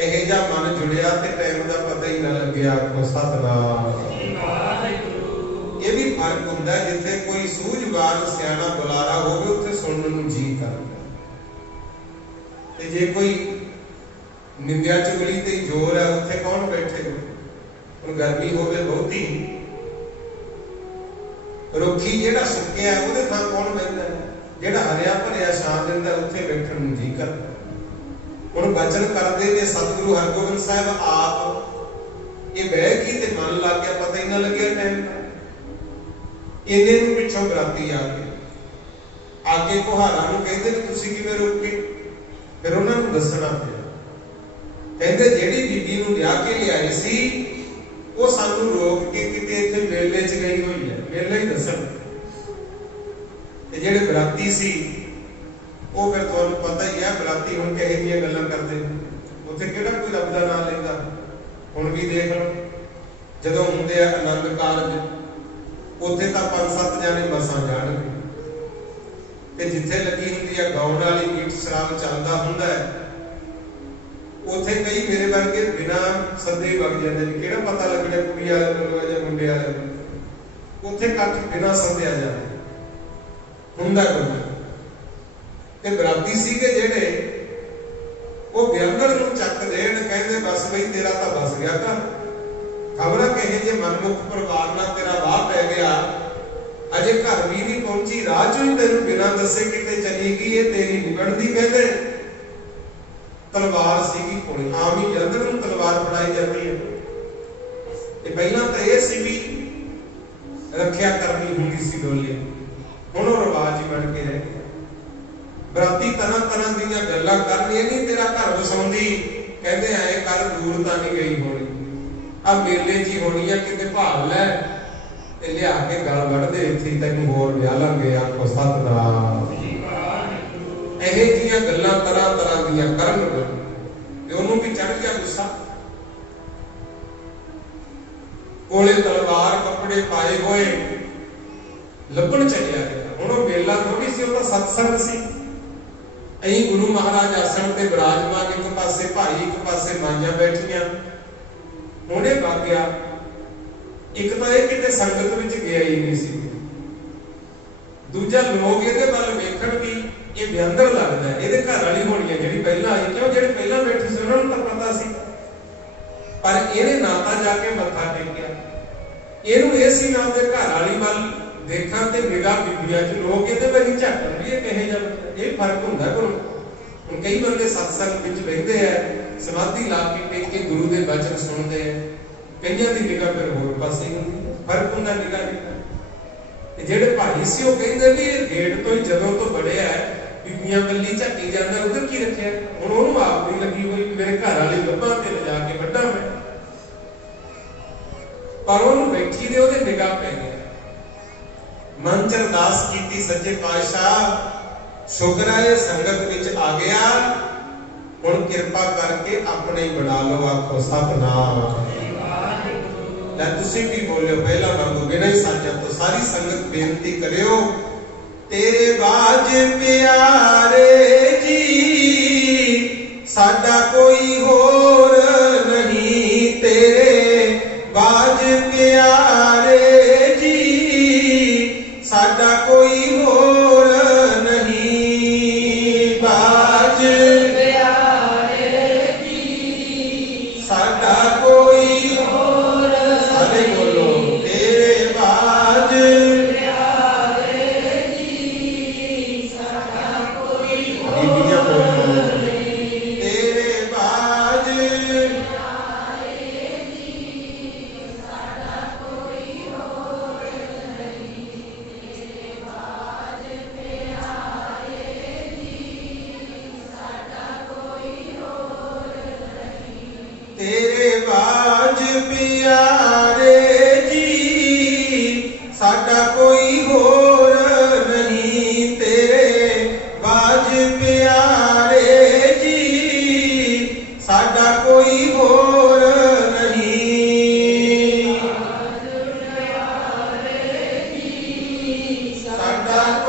इहो जिहा मन जुड़िया ते टाइम का पता ही ना लग्या। आखो सतनाम। ये भी फर्क हुंदा है, जिथे कोई सूझवान सियाणा बुलारा होवे उत्थे सुनने नूं जी करदा, ते जे कोई निंदिया चुगली ते जोर है उत्थे कौन बैठे। हुण गर्मी होवे बहुती, रुखी जिहड़ा सुक्किया उहदे थां कौन बैठदा है, जिहड़ा हरिया भरिया छां दिंदा उत्थे बैठण नूं जी करदा। हुण वचन करदे ने सतगुरु हरगोबिंद साहिब आप ये बह गई ते मन लग गया, पता ही ना लग्या टाइम का। इन्ने नूं पिछों बराती आ गए, आगे कुहारा नूं कहंदे ने तुसीं किवें रुक गए। फिर उन्हां नूं दसना पिया, कहंदे जिहड़ी बीबी नूं विआह के लिआए सी वो सानू रोक के किते इत्थे मेले च गई हुई है, मेले ही दसन। ते जिहड़े बराती सी वो फिर तुहानू पता ही है बराती हुण किहो जिहियां गल्लां करदे, उत्थे किहड़ा कोई रब दा नाम लैंदा। हुण भी देख लो जदों हुंदे आ आनंद कारज, उत्थे तां 5-7 जाने मसां जाणगे, ते जिथे लगी हुंदी है गाउण वाली मीट शराब चलदा हुंदा है, उत्थे कई मेरे वर्गे बिना सदे वग जाते हैं। किहड़ा पता लगना कुड़ी वाले कोलों या मुंडे वाले कोलों, उत्थे कट बिना सद्या जाए हुंदा कोई। ते बराती सीगे जेड़े वो व्यंगड़ नूं चक देण, कहंदे बस बई तेरा तां बस गया घर, खबरा कहे जे मनमुख परिवार नाल तेरा वाह पै गया, अजे घर भी नहीं पहुंची, राह चों ही तैनूं बिना दसे किते चली गई, ये तेरी निबड़दी। कहंदे तलवार सीगी कोल, आम ही जंदर नूं तलवार फड़ाई जाती है। ये पहला तो यह सी भी रखिया करनी हुंदी सी डोले, हुण वो रिवाज ही बन के रह गया। बराती तरह तरह दीयां गल्लां करनी, नहीं तेरा घर वसाउंदी, कहंदे ऐ कर दूर तां नहीं गई होनी, अब मेले जी होनी है, किते भाग लै ते लिया के गल वढ़दे, इत्थे तैनूं होर विआह लांगे। आखो सतनाम। इहे जिहियां गल्लां तरह तरह दीयां करन ते ओनूं भी चढ़ गया गुस्सा। कोले तलवार कपड़े पाए हुए लभण चलिया गया। हुण वो मेला थोड़ी सी, वो सत्संग सी। अहीं गुरु महाराज आसन ते विराजमान, एक पासे भाई एक पासे माइयां बैठियां। हुणे वग गया, एक तो यह किते संगत विच गया ही नहीं सी, दूजा लोग इहदे वल वेखण भी ये बेअंदर लगदा है, इहदे घर वाली होनी है जिहड़ी पहला आई, क्यों जिहड़े पहला बैठे सी उन्हां नूं तां पता सी, पर इहने ना तां जाके मत्था टेकिया। इहनूं इह सी ना उहदे घर वाली वल देखां ते निगाह बीबियां च लोग इहदे वल झटण भी ये किहे जिहा ਇਹ फर्क ਹੁੰਦਾ गुरु। ਹੁਣ कई बंदे सत्संग विच बहिंदे है, समाधि ला के टेक के गुरु दे वचन सुनते हैं, कईयां दी निगाह फिर होर पासे हुंदी है, फर्क हुंदा निगाह दी। ਜਿਹੜੇ ਭਾਈ ਸੀ ਉਹ ਕਹਿੰਦੇ ਵੀ ਇਹ ਗੇਟ ਤੋਂ ਹੀ ਜਦੋਂ ਤੋਂ ਬੜਿਆ ਬੀਬੀਆਂ ਬੱਲੀ ਝੱਕੀ ਜਾਂਦਾ, ਉਧਰ ਕੀ ਰੱਖਿਆ। ਹੁਣ ਉਹਨੂੰ ਆਪ ਨਹੀਂ ਲੱਗੀ ਹੋਈ ਮੇਰੇ ਘਰ ਵਾਲੀ ਗੱਭਾਂ ਤੇ ਲਿਜਾ ਕੇ ਵੱਡਾ ਮੈਂ, ਪਰ ਉਹਨੂੰ ਬੈਠੀ ਦੇ ਉਹਦੇ ਨਿਗਾਹ ਪੈ ਗਈ। ਮਨ ਚ ਅਰਦਾਸ ਕੀਤੀ, ਸੱਚੇ ਪਾਤਸ਼ਾਹ शुक्र है संगत विच आ गया, हुण किरपा करके अपने ही बना लो। आखो सतनाम। लै तुसीं भी बोलियो पहला वांगू बिना ही साझा तो सारी संगत बेनती करियो। तेरे बाज प्यारे जी साडा कोई होर नहीं, तेरे बाज प्यारे जी साडा कोई होर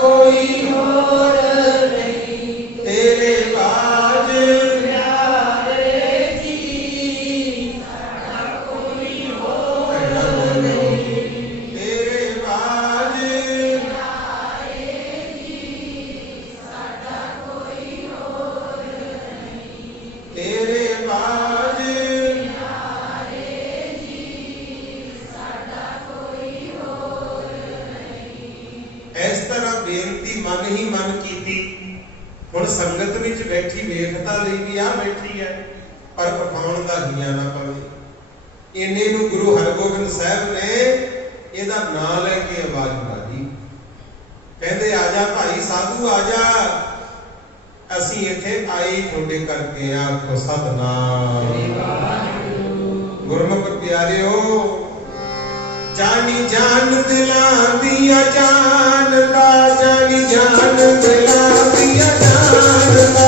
कोई और नहीं, तेरे बाज प्यारे जी, साडा कोई और नहीं, तेरे बाज प्यारे जी, साडा कोई और नहीं, तेरे बाज प्यारे जी, साडा कोई और नहीं। इस तरह बेनती मन ही मन कीती। हुण संगत विच बैठी वेखता लई भी आ बैठी है, पर पठाउण दा हिया ना पवे। इन्ने नूं गुरु हरगोबिंद साहब ने ਇਹਦਾ ਨਾਂ ਲੈ ਕੇ आवाज मारी, कहंदे आजा भाई साधु आजा, ਅਸੀਂ ਇੱਥੇ ਆਏ ਤੁਹਾਡੇ ਕਰਕੇ ਆ। ਆਖੋ ਸਤਨਾਮ। ਗੁਰਮੁਖ ਪਿਆਰਿਓ, जानी जान दिला दिया जानदा, जानी जान दिला दिया जानदा,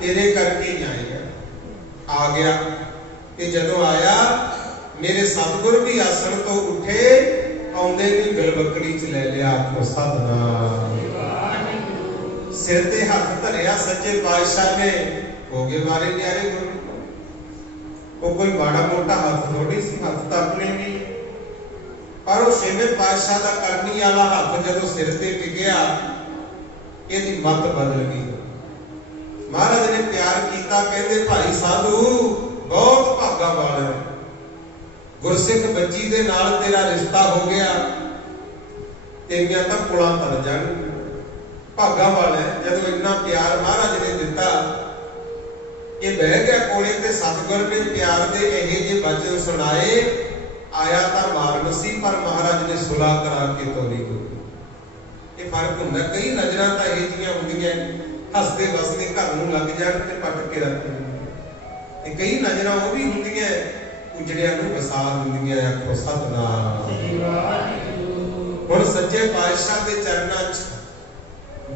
तेरे करके ही आएगा। आ गया ते जदों आया मेरे सतगुर भी आसन तो उठे, आउंदे भी गलबकड़ी च ले लिया। आखो सतनाम। सिर ते हथ धरिया सच्चे पातशाह ने, हो गए मारे न्यारे गुरु। वो कोई बड़ा मोटा हाथ थोड़ी सी, हाथ तो अपने भी, पर वो छेवें पातशाह का करनी वाला हाथ जदों सिर ते टिकिया, ਇਹਦੀ मत बदल गई। महाराज ने प्यार किया, कहते भाई साधु बहुत भागा वाला है, गुरसिख बच्ची दे नाल तेरा रिश्ता हो गया, तेरिया तो पुलां तर जान, भागा वाला है। जब इन्ना प्यार महाराज ने दिता, ये बह गया कोले ते सतगुर ने प्यार दे इहे जे वचन सुनाए। आया तो मारन सी, पर महाराज ने सुलह करा के तोरी को। ये फर्क हुंदा, कई नजरां तां इह जिहियां हुंदियां हसते वसते घर नूं लग जाण ते पट के रख दिंदियां, ते कई नजरां वो भी हुंदियां उजड़ियां नूं वसा दिंदियां। आखो सतनाम। हुण सच्चे पातशाह दे चरनां च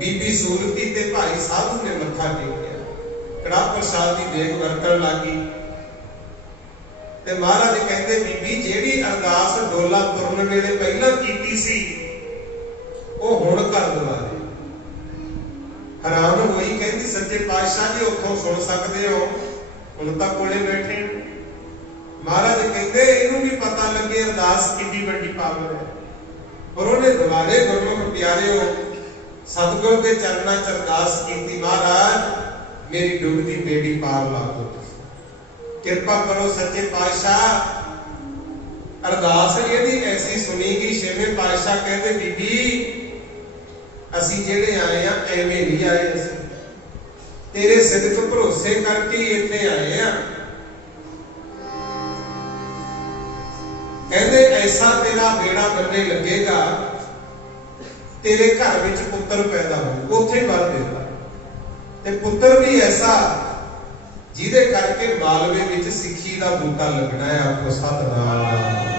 बीबी सूरती ते भाई साधु ने मत्था टेकिया, कड़ा प्रसाद दी देग वरतण लगी। ते महाराज कहंदे बीबी जिहड़ी अरदास डोला तुरन वेले पहिलां कीती सी, ਉਹ ਹੁਣ ਕਰ ਦਵਾਰੇ। हैरान होई, कहती सच्चे पातशाह जी उथों सुन सकते हो, हुण तां कोले बैठे। महाराज कहते इहनूं भी पता लगे अरदास कितनी वड्डी पावर है, पर उन्हें दुबारे गुरमुख प्यारिओ सतगुर के चरनां च अरदास कीती, महाराज मेरी डुबदी बेड़ी पार ला दो, किरपा करो सच्चे पातशाह। अरदास यदि ऐसी सुनी गई। छेवें पातशाह कहते बीबी असी जेड़े आए हैं एवें नहीं आए, तेरे सिदक भरोसे करके इत्थे आए हैं। कहते ऐसा तेरा बेड़ा बनने लगेगा, तेरे घर विच पुत्र पैदा हो, उत्थे वर देता, ते पुत्र भी ऐसा जिहदे करके मालवे विच सिੱਖੀ दा बूटा लगना है। आपको सतनाम।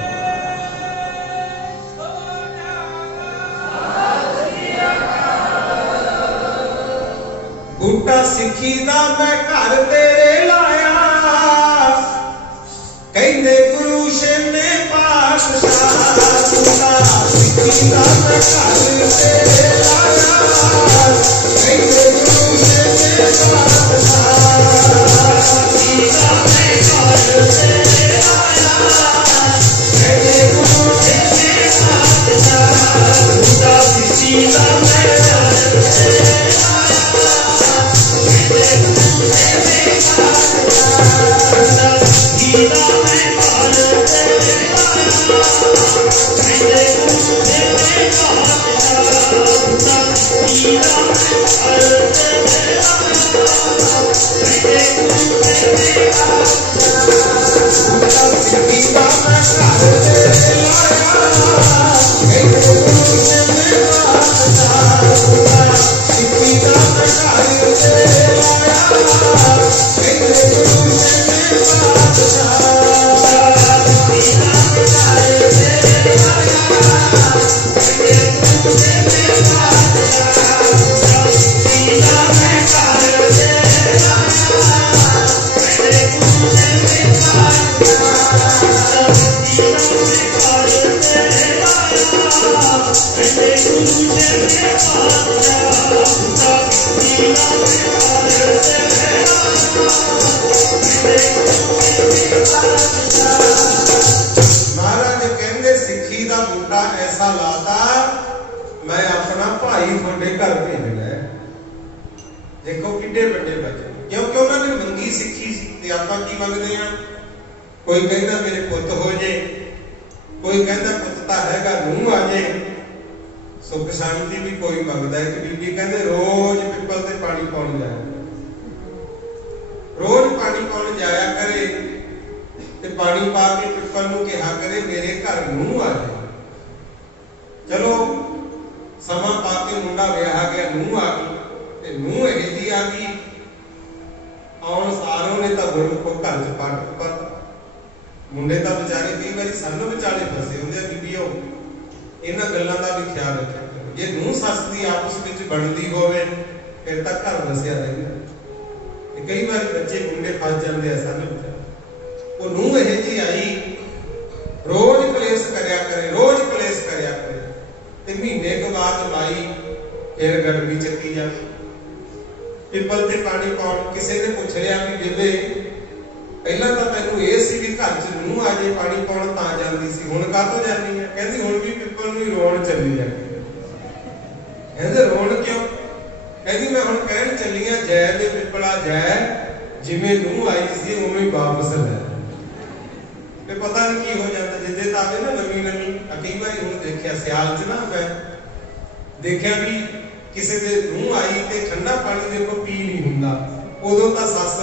बूटा सिੱਖੀ दा मैं घर तेरे लाया, कहंदे गुरु छेवें पातशाह। बूटा सिੱਖੀ दा मैं घर तेरे लाया, कहंदे गुरु छेवें पातशाह। सिੱਖੀ दा मैं घर तेरे लाया, कहंदे गुरु छेवें पातशाह। बूटा सिੱਖੀ दा मैं घर तेरे लाया, मैं अपना भाई थोड़े घर भेजना है। देखो किड्डे बड़े बच्चे, क्योंकि उन्होंने मंगी सीखी सी। आप की मंगते हैं, कोई कहता मेरे पुत हो जाए, कोई कहता पुत तो हैगा नूह आ जाए, सुख शांति भी कोई मंगता है। एक बीबी कहते रोज पिपल से पानी पाउन जाए, रोज पानी पाउन जाया करे ते पानी पा के पिपल नूं कहा करे मेरे घर नूह आ जाए। चलो समा पा के मुंडा विआह गया, नूह आ गई ते नूह यह जी आ गई, आउण सारों ने तो गुरमुखो घर च पट पर मुंडे तो बेचारे कई बार सानू विचाले फसे होंगे। बीबीओ इन्हां गल्लां दा भी ख्याल रखिया करो। जे नूह सस दी आपस विच बनदी होवे फिर तां घर वसिया रहिंदा। कई बार बच्चे मुंडे फस जाते हैं सानू। वो नूह यह जी आई, रोज कलेश करया करे, रोज कलेश करया करे ते महीने के बाद माई फिर गर्मी चकी जाए। पिपल ते पानी पाउण किसी ने पुछ लिया भी बेबे पहला तो तैनू ये सी भी घर च नूह आ जाए पानी पाउण तां जांदी सी, हुण काहतों जानी है? कहंदी हुण भी पिपल नूं ही रोण चली जांदी। कहंदे रोण क्यों? कहंदी मैं हुण कहण चली आ जै वे पिपला जै, जिवें नूह आई सी उवें ही वापस लै। ते पता नहीं की हो जाता जिद्दे तां आवे ना नवीं नवीं। कई बार हुण देखिया सियाल च ना मैं देखिया भी किसी दे नूह आई ते ठंडा पानी देखो पी नहीं हुंदा, उदों तां सस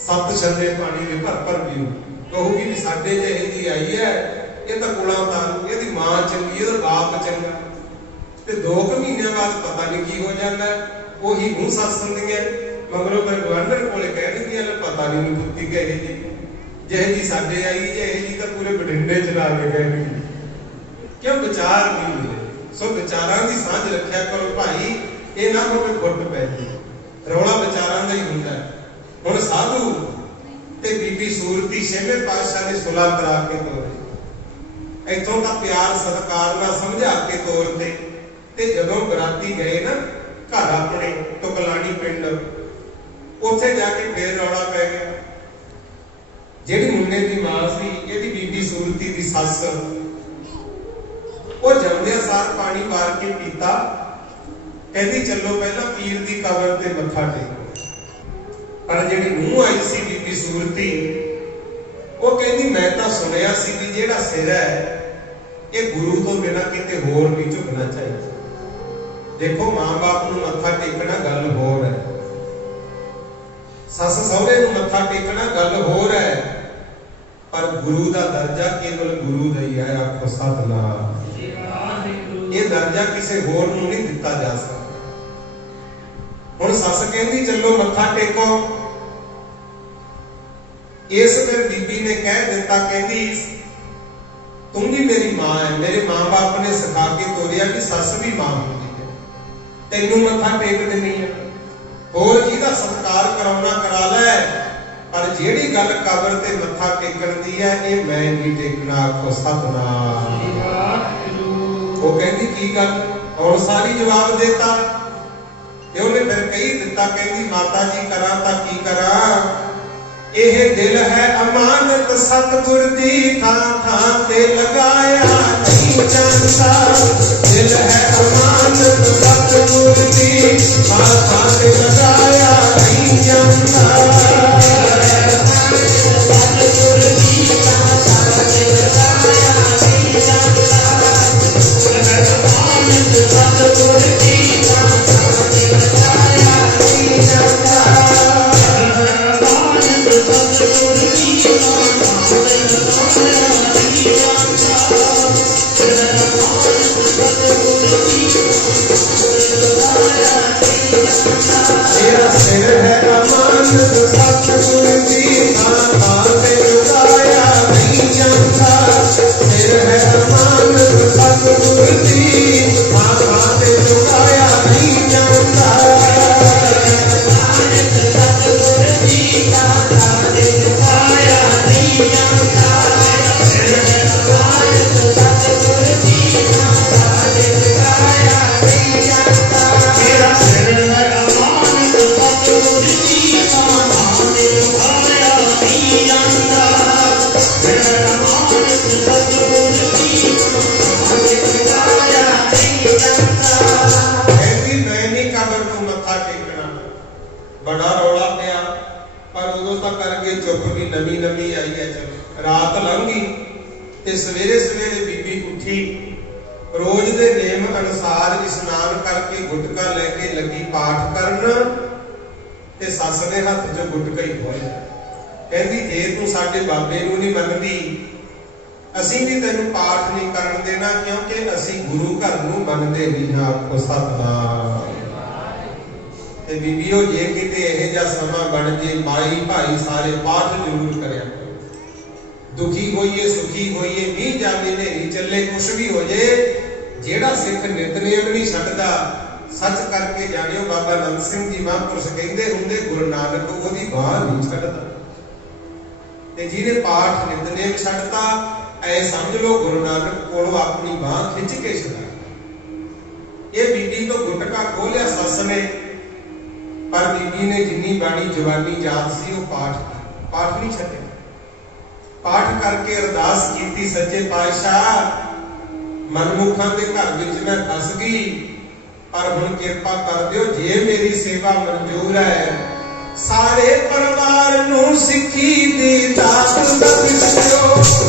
7 छंदे पानी दे भर भर पीऊ, कहूगी भी साडे ਜਿਹੀ जी आई है ये तो कोला उतारू, ਇਹਦੀ मां चंगी, ਇਹਦਾ बाप चंगा। ते 2 महीने बाद पता नहीं की हो जाता, ਉਹੀ नूह सस ਹੁੰਦੀਆਂ मगरों फिर गवांढण कोले कह दिंदियां ले पता नहीं पुੱਤੀ ਕਹੇ जी ਜਿਹੀ जी साडे आई, ਜਿਹੀ जी तो पूरे बठिंडे चला के कहनी। क्यों विचार नहीं मिले। सो विचारां की सांझ रखिया करो भाई, ये ना होवे फुट पै जी, रौला विचारां दा ही हुंदा है। हुण साधु ते बीबी सूरती 6वें पातशाह ने सुलह करा के तोरे, इथों का प्यार सत्कार नाल समझा के तोरते। ते जदों बराती गए ना घर अपने टुकलानी पिंड, उत्थे जाके फिर रौला पै गया। जिहड़ी मुंडे दी मां सी, इहदी बीबी सूरती दी सस, वो जमदिया सार पानी मार के पीता, कहती चलो पहला पीर दी कबर ते मत्था टेको। पर जिहड़ी नूह आई सी बीबी सूरती, वो कहती मैं तो सुनिया सी भी जिहड़ा सिर है ये गुरु तो बिना किते होर नहीं झुकना चाहिए। देखो मां बाप नूं मत्था टेकना गल होर है, सस सहुरे नूं मत्था टेकना गल होर है, पर गुरु का दर्जा केवल गुरु दा ही है। आखो सतनाम। ये दर्जा किसी होर नूं नहीं दिता जा सकता। हुण सस कहंदी चलो मत्था टेको, इस फिर बीबी ने कह दिता, कहंदी तुम भी मेरी मां है, मेरे मां बाप ने सिखा के तोरिया कि सस भी मां होती है, तेनू मत्था टेक देनी है, होर जिहदा सत्कार कराउणा करा लै, पर जिहड़ी गल कबर ते मत्था टेकण दी है ये मैं नहीं टेकना। आखो सतनाम। वो कहती की गल, और सारी जवाब देता। उन्हें फिर कही दिता, कहती माता जी करा ता की करा, यह दिल है अमानत सतगुर दी, थां थां ते लगाया नहीं जानता। दिल है अमानत सतगुर दी, थां थां ते लगाया नहीं जानता। Thank you. नवी आई है। चलो रात लंघी ते सवेरे सवेरे बीबी उठी, रोज दे नेम अनुसार इशनान करके गुटका लेके लगी पाठ करन ते सस ने हथ च गुटका ही खोलिया। कहंदी जे तू साडे बाबे नूं नहीं मनदी असीं भी तैनूं पाठ नहीं करन देना, क्योंकि असीं गुरु घर नूं मनदे नहीं हां। आखो सतनाम। ते बीबीओ जे किते इह जिहा समा बन जे, माई भाई सारे पाठ जरूर करिया। दुखी होइए सुखी होइए, मींह जावे नेरी चले, कुछ भी हो जाए, जेड़ा सिख नितनेम नहीं छड्डदा सच करके जानियो बाबा नंद सिंह जी महापुरुष कहंदे हुंदे गुरु नानक ओदी बाह नहीं छड्डदा। ते जिहने पाठ नितनेम छड्डता ऐ समझ लो गुरु नानक कोलों अपनी बाह खिंच के छड्डा। ये बीबी तो गुटका खोलिया सस ने, पर बीबी ने जिन्नी बाणी जवानी याद सी वो पाठ नहीं छड्डे। पाठ करके अरदास कीती, सच्चे पातशाह मनमुखां दे घर विच मैं फस गई, पर हुण किरपा कर दिओ जे मेरी सेवा मंजूर है, सारे परिवार नूं सिक्खी दी दात बख्शिओ।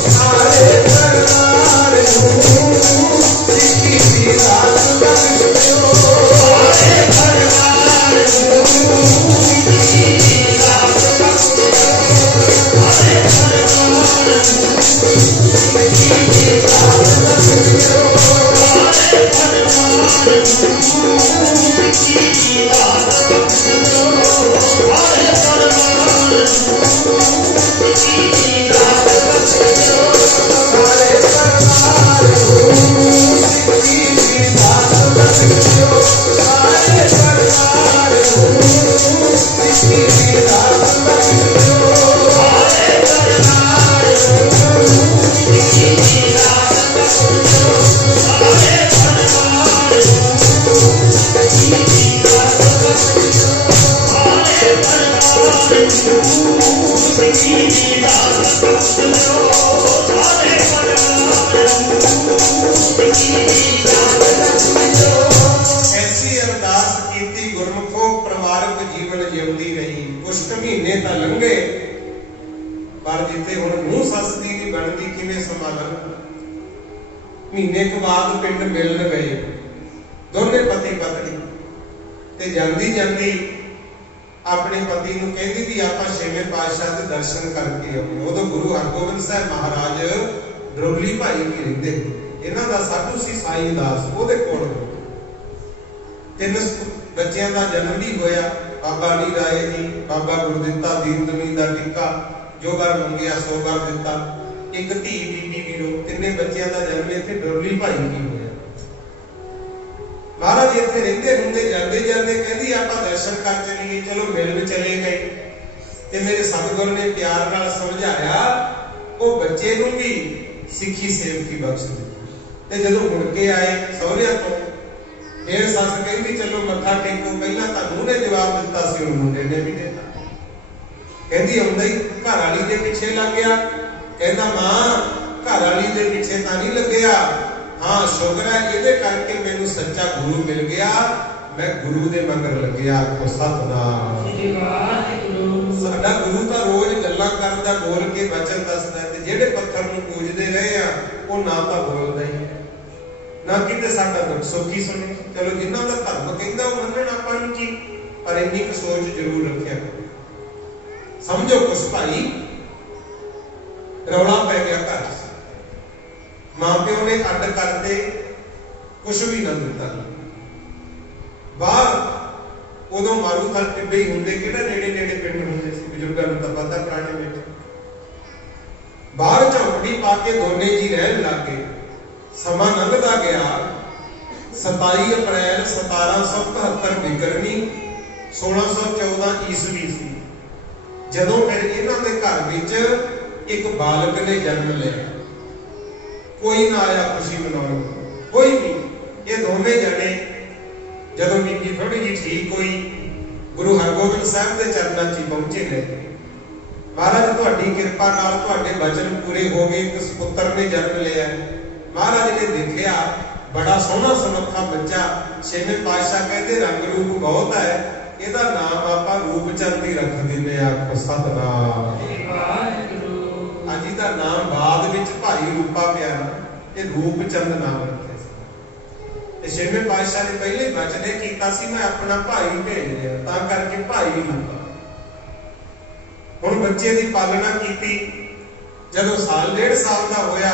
सारे परिवार नूं सिक्खी दी दात बख्शिओ। सारे परिवार नूं सिक्खी दी दात बख्शिओ। सारे परिवार नूं सिक्खी दी दात बख्शिओ। सारे परिवार नूं सिक्खी दी दात बख्शिओ। सारे परिवार नूं सिक्खी दी दात बख्शिओ। सारे परिवार नूं सिक्खी दी दात बख्शिओ। सारे परिवार नूं सिक्खी दी दात बख्शिओ। सारे परिवार नूं सिक्खी दी दात बख्शिओ। सारे परिवार नूं सिक्खी दी दात बख्शिओ। सारे परिवार नूं सिक्खी दी दात बख्शिओ। सारे परिवार नूं सिक्खी दी दात बख्शिओ। ऐसी अरदास कीती गुरमुखो, परिवारक जीवन जिउंदी रही। कुछ महीने तां लंघे, पर जिथे हुण मूंह सस दी नहीं बनदी किवें समा लंघ। महीने के बाद पिंड मिलन गए दोने पति पत्नी, ते जांदी जांदी अपने पति नूं कहंदी भी आपां छेवें पातशाह दे दर्शन करके आउणे। उदों गुरु हरगोबिंद साहब महाराज डरोली भाई भी रहिंदे, इन्हां दा साधु सी साईं दास, ओहदे कोल 3 बच्चियां दा जन्म भी होया। बाबा अली राय जी, बाबा गुरदित्ता दीन दुनी दा टिक्का, जो बार मंगिया 100 बार दिता। एक धी बीबी वीरो, 3 बच्चियां दा जन्म इत्थे डरोली भाई भी होया। महाराज इत्थे रहिंदे हुंदे जांदे जांदे कहंदी आपां दर्शन कर चलीए। चलो मिलन चले गए, ते मेरे सतगुर ने प्यार नाल समझाया, वो बच्चे नूं भी सिੱਖੀ सेवकी बख्श दी। ते जदों मुड़ के आए सहुरियां तो, फिर सस कहंदी चलो मत्था टेको। पहला तां नूं ने जवाब दिता सी, हुण मुंडे ने भी देता। कहंदी आउंदा ही घर वाली दे पिछे लग गया। कहंदा मां घर वाली दे पिछे तां नहीं लगया, हाँ शुक्र है इहदे करके मैनूं सच्चा गुरु मिल गया, मैं गुरु दे मगर लग्या। आखो सतनाम। साडा गुरु तां रोज गल्लां करदा, बोल के वचन दसदा, ते जिहड़े पत्थर नूं पूजदे रहे आ वो ना तां बोलदा ही ना किते साडा दुख सुखी सुने। चलो जिन्हां दा धर्म कहंदा वो मनण आपां नूं की, पर इन्नी क सोच जरूर रखिया समझो। कुछ भाई रौला पै गया घर, मां प्यो ने अड्ड करते, कुछ भी ना दिता। बाहर उदों मारू थल टिब्बे ही हुंदे, किहड़ा नेड़े नेड़े पिंड हुंदे सी, बजुर्गां नूं तां पता पुराने में। बाहर झौंपड़ी पा के दोने जी रहन लग गए। समा लंघदा गया। 27 अप्रैल 1772 बिकरमी 1614 ईस्वी सी, जदों फिर इन्हां दे घर विच एक बालक ने जन्म लिया। कोई ना आया खुशी मनाउण, कोई नहीं। ये दोने जने जदों बीबी थोड़ी जी ठीक हुई, गुरु हरगोबिंद साहब के चरणों च पहुंचे ने। महाराज तुहाडी किरपा नाल तुहाडे वचन पूरे हो गए, इक पुत्र ने जन्म लिया। महाराज ने देखिया बड़ा सोहना सुनक्खा बच्चा, छेवें पातशाह कहते रंग रूप बहुत है, इहदा नाम आपां रूपचंद ही रख दिंदे। आखो सतनाम। प्यारा ये रूप चंद नाम रखे। छेवें पातशाह ने पहले ही बचने किया सी, मैं अपना भाई भेज दिया, तां करके भाई लूंगा। हुण बच्चे की पालना की, जदों साल 1.5 साल का होया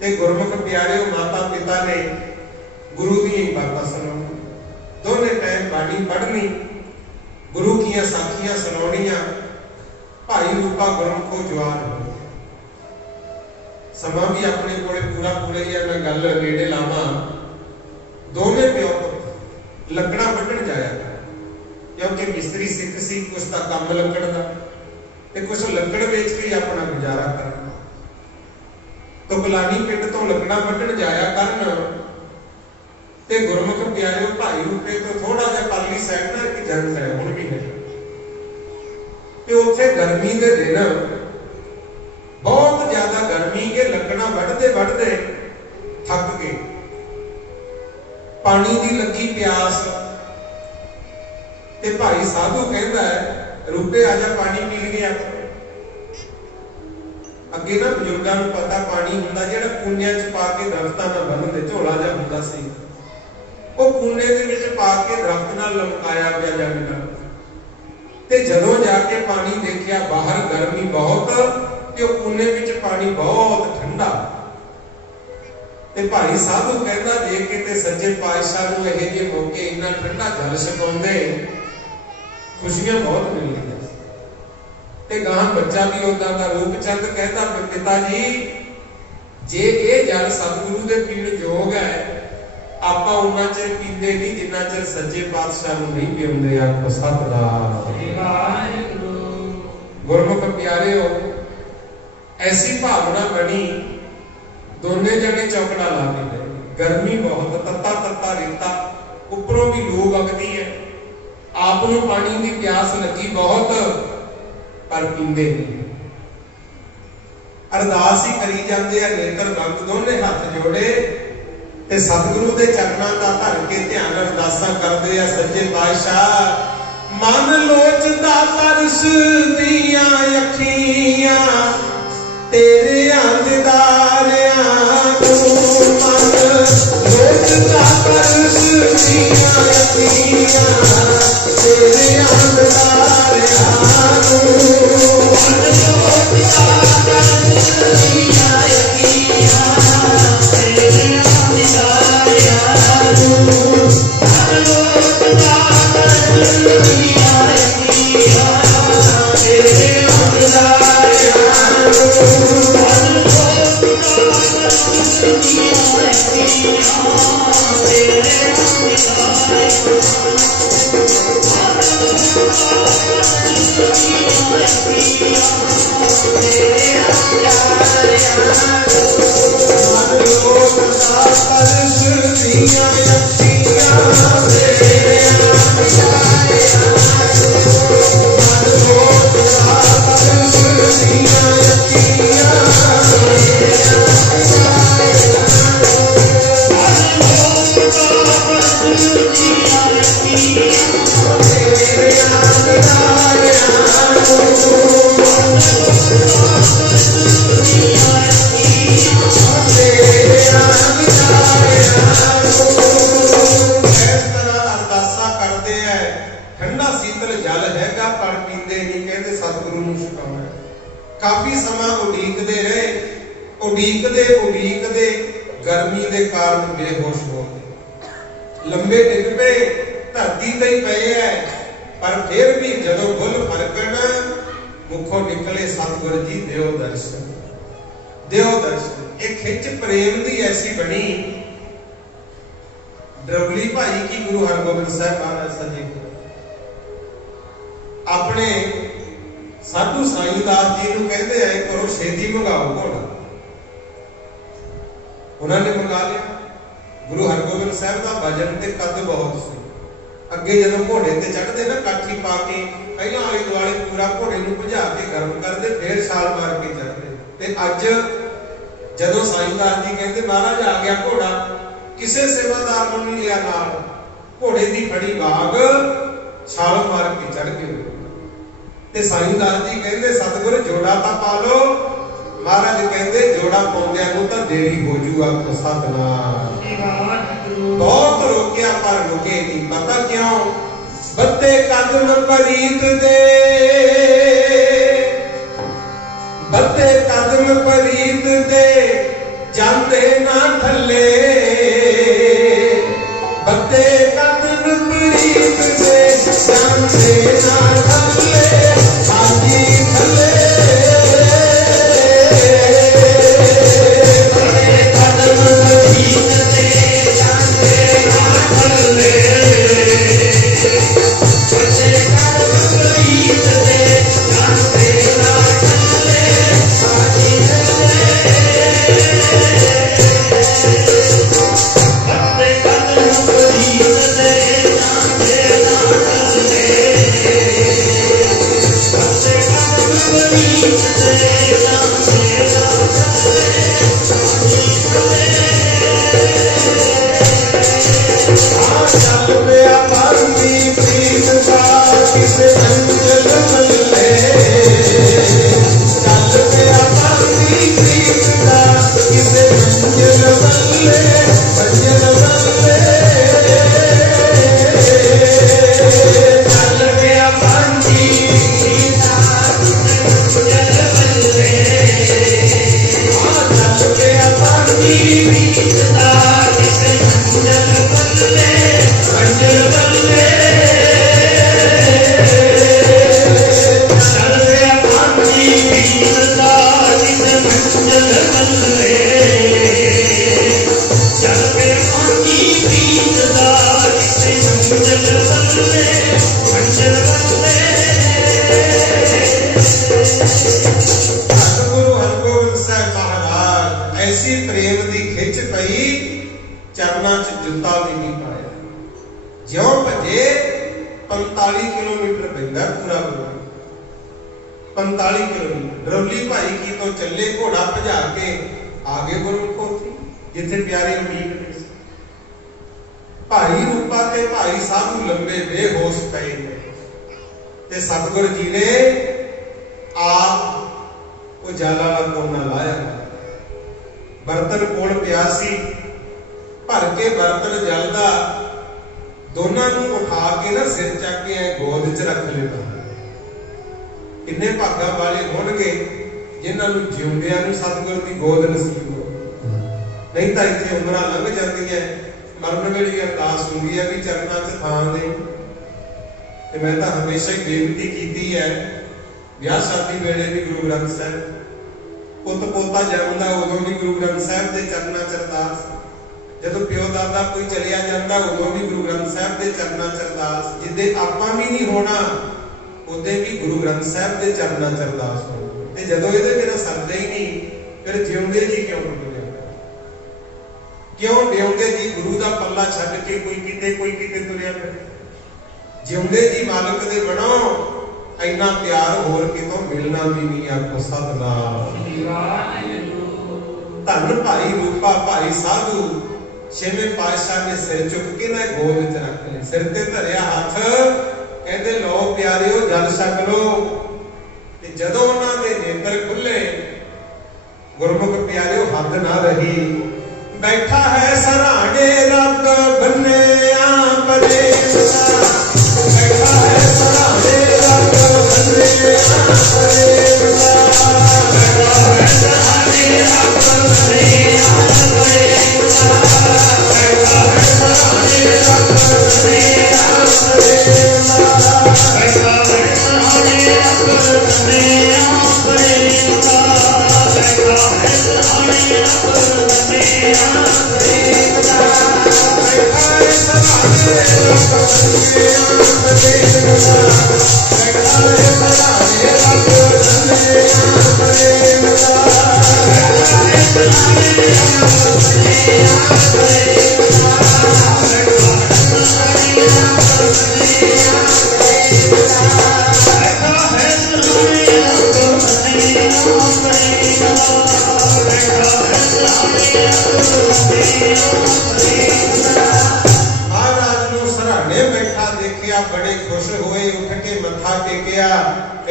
ते गुरमुख प्यारे माता पिता ने गुरु दी बातां सुनाउणी, दोने टाइम बाणी पढ़नी, गुरु की साखियां सुनाउणियां। भाई रूपा गुरमुखो जवान हो, समा भी अपने कोले पूरा पूरा ही है, मैं गल नेड़े लावां। दोवें प्यो पुत लकड़ा वड्ढण जाया, क्योंकि मिस्त्री सिख सी, कुछ का काम लकड़ का ते कुछ लकड़ वेच के अपना गुजारा करना। तो कलानी पिंड तो लकड़ा वड्ढण जाया करन ते गुरमुख प्यारे भाई रूपे तो थोड़ा जिहा परली साइड ना एक जंगल है, हुण भी है ते उत्थे गर्मी दे दिन बहुत ज्यादा गर्मी के लकड़ा वढ़ते वढ़ते थक गए, पानी की लगी प्यास ते भाई साधु कहता है रूपे आजा पानी पी लिया। अगे ना बजुर्गों को पता पानी हुंदा जिहड़ा कूनियां च पा के दरख्तां नाल बन्नदे, झोला जिहा हुंदा सी, वो कूने दे विच पा के दरख्त नाल लमकाया गया जंग नाल। ते जदों जाके पानी देखिया बाहर गर्मी बहुत ते कूने विच पानी बहुत ठंडा। ते भाई साधु कहता जे किते सच्चे पातशाह नूं इहे जे मौके इन्ना ठंडा जल छकाउंदे खुशियां बहुत मिलदियां। ते गां बच्चा भी उदां दा रूप चंद कहता पिता जी जे ये जल सतगुरु दे पीण योग है, आपां उन्ना चिर पींदे नहीं जिन्ना चिर सच्चे पातशाह नूं नहीं पिउंदे। आखो सतनाम। गुरमुख प्यारेओ ऐसी भावना बनी, दोने जने चौकड़ा ला के गए। गर्मी बहुत, तत्ता तत्ता रेता, उपरों भी लू वगदी है, आप नूं पानी की प्यास लगी बहुत, पर पींदे नहीं। अरदास ही करी जाते हैं, नेत्र बंद, दोने हाथ जोड़े ते सतगुरु दे चरणां दा धर के ध्यान अरदासां करदे आ। सच्चे पातशाह मन लोचदा तरस दियां अखियां तेरे दीदारियां नूं, मन लोचदा तरस दियां अखियां तेरे दीदारियां नूं, मन लोचदा तरस दियां अखियां तेरे दीदारियां नूं, मन लोचदा तरस दियां अखियां तेरे दीदारियां काफी समा उड़ीकते रहे, उड़ीकते गर्मी के कारण बेहोश हो गए, लंबे डिग पे धरती ते ही पे है। पर फिर भी जदों बुल फरकन मुखों निकले सतगुरु जी देव दर्शन, देव दर्शन। एक खिंच प्रेम की ऐसी बनी, डरवली भाई की गुरु हरगोबिंद साहब महाराज सजी अपने साधु साईं दास जी नूं कहते हैं करो छेती मंगाओ घोड़ा, उन्होंने मंगा लिया। गुरु हरगोबिंद साहब का वजन ते कद बहुत सी, अगे जदों घोड़े ते चढ़ते ना काठी पा के पहला आले दुआले पूरा घोड़े नूं भजा के गर्म करते, फिर छाल मार के चढ़ते। ते अज जदों साईं दास जी कहते महाराज आ गया घोड़ा, किसी सेवादार नूं नहीं लिया नाल, घोड़े की फड़ी बाग छाल मार के चढ़ गए। ते साईं दास जी कहते सतगुरु जोड़ा तां पा लो, महाराज कहते जोड़ा पाउंदियां नूं तां देरी हो जूगा तो सतनाम। बहुत रोकिया पर रुके नहीं, पता क्यों? बत्ते कदम परीत दे, बत्ते कदम परीत दे जाते ना थले, बत्ते कदम परीत दे जाते ना थले, हाजी थले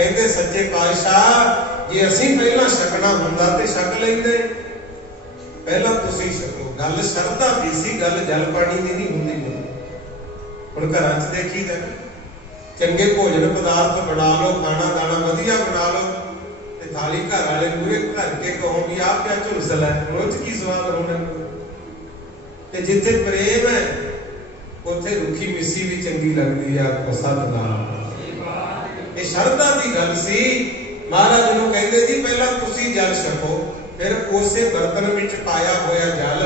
कहते सच्चे पातशाह जे असीं पहला छकना हुंदा ते छक लैंदे, पहला तुसीं छको। गल शरधा दी सी, गल जल पानी दी नहीं हुंदी। हुण घरां च देखीदा चंगे भोजन पदार्थ बना लो, खाना दाना वधिया बना लो, ते थाली घर वाले मूहरे धर के कहो भी आ क्या झुलस लै, ओह च की स्वाद होना। ते जिथे प्रेम है उत्थे रुखी मिस्सी भी चंगी लगती है। आपको सतनाम। ये शरधा की गल सी। महाराज नूं कहंदे जी पहला तुसीं जल छको, फिर उसे बर्तन विच पाया होया जल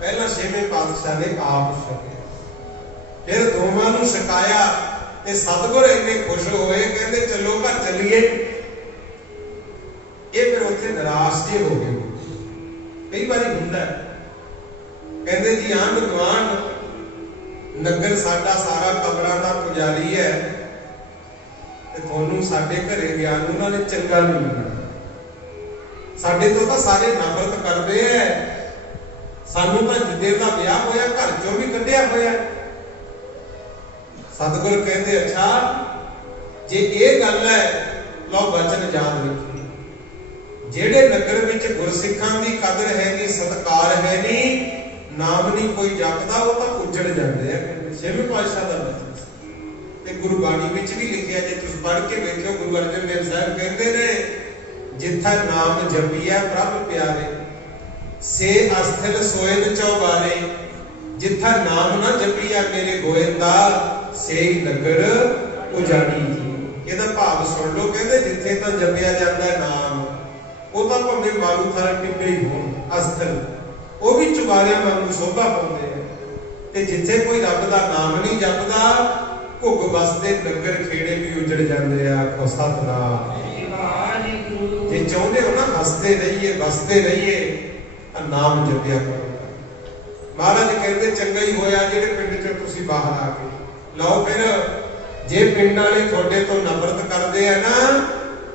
पहला छेवें पातशाह ने आप छके, फिर दोवां नूं छकाया ते सतगुर इन्ने खुश होए, कहंदे चलो घर चलीए। ये फिर उत्थे निराश जे हो गए। कई बार हुंदा कहंदे जी आंढ गुआंढ नगर साडा सारा कबरां दा पुजारी है, ते तुहानूं साडे घरे गया उन्होंने चंगा नहीं लगना, साडे तो तां सारे नफरत करदे है, सानूं तां जिद्दे दा विआह होया घर चों भी कढिया होया। सतगुर कहंदे अच्छा जे ये गल है लो वचन याद रखी, जेड़े नगर विच गुरसिखां दी कदर है नहीं, सत्कार है नहीं, नाम नहीं कोई जपदा, वो तो उजड़ जाते हैं। छेवें पातशाह का वचन ते गुरबाणी विच भी लिखिया, जे तुसीं पढ़ के देखियो गुरु अर्जन देव साहब कहते ने जिथा नाम जपिया प्रभ प्यारे से अस्थिर सोए चौबारे, जिथा नाम ना जपिया मेरे गोविंदा से नगर उजाड़ी। ਇਹਦਾ ਭਾਵ सुन लो, कहते जिथे तो जपिया जाता है नाम, वो तो भावें मारू थारे टिब्बे ही होण अस्थिर, वो भी चुबारियां वांगू शोभा पाउंदे हैं। ते जिथे कोई रब दा नाम नहीं जपदा, घुग बसदे नगर खेड़े भी उजड़ जाते हैं। आखो सतनाम। जे चाहुंदे हो ना हसते रहिए बसते रहिए, नाम जपिया करो। महाराज कहते चंगा ही होया जेड़े पिंड चों तुसीं बाहर आ के लओ। फिर जे पिंड वाले तुहाडे तो नफरत करदे आ ना,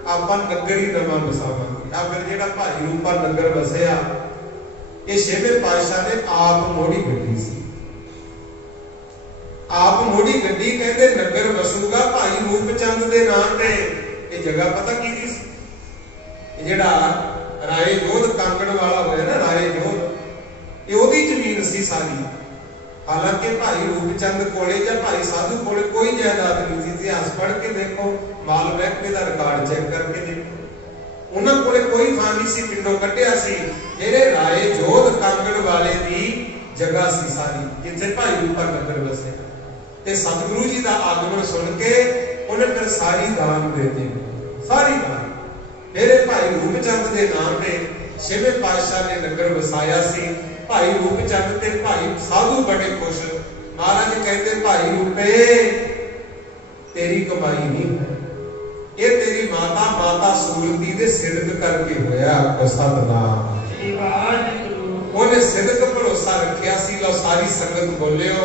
आपां नगर ही नवां बसावांगे। आ फिर जेड़ा भाई रूपा नगर बसिया, ये छेवें पातशाह ने आप मोड़ी गड्डी सी। आप मोड़ी गड्डी कहते नगर वसूगा भाई रूप चंद के नाम पे। ये जगह पता की थी, जेड़ा राय जोध कांगड़ वाला होया ना, राय जोध, ये ओदी जमीन सी सारी। हालांकि भाई रूपचंद कोले या भाई साधु कोले कोई जायदाद नहीं थी। इतिहास पढ़ के देखो, माल महकमे का रिकॉर्ड चेक करके देखो, उन्होंने कोले कोई थां नहीं सी, पिंडों कढ़िया सी। जेड़े राय जोध कांगड़ वाले दी जगह सी सारी, जिथे भाई रूपा नगर बसे। ते सतगुरु जी का आगमन सुन के उन्हें फिर सारी दान दे दी, सारी दान। फिर भाई रूपचंद के नाम पे छेवें पातशाह ने नगर बसाया सी। भाई रूपचंद ते भाई साधु बड़े खुश। महाराज कहते भाई रूपे तेरी कमाई नहीं, ये तेरी माता माता सूरती दे सिदक करके होया। सतनाम। उन्हें सिदक भरोसा रखिया सी। लो सारी संगत बोलियो,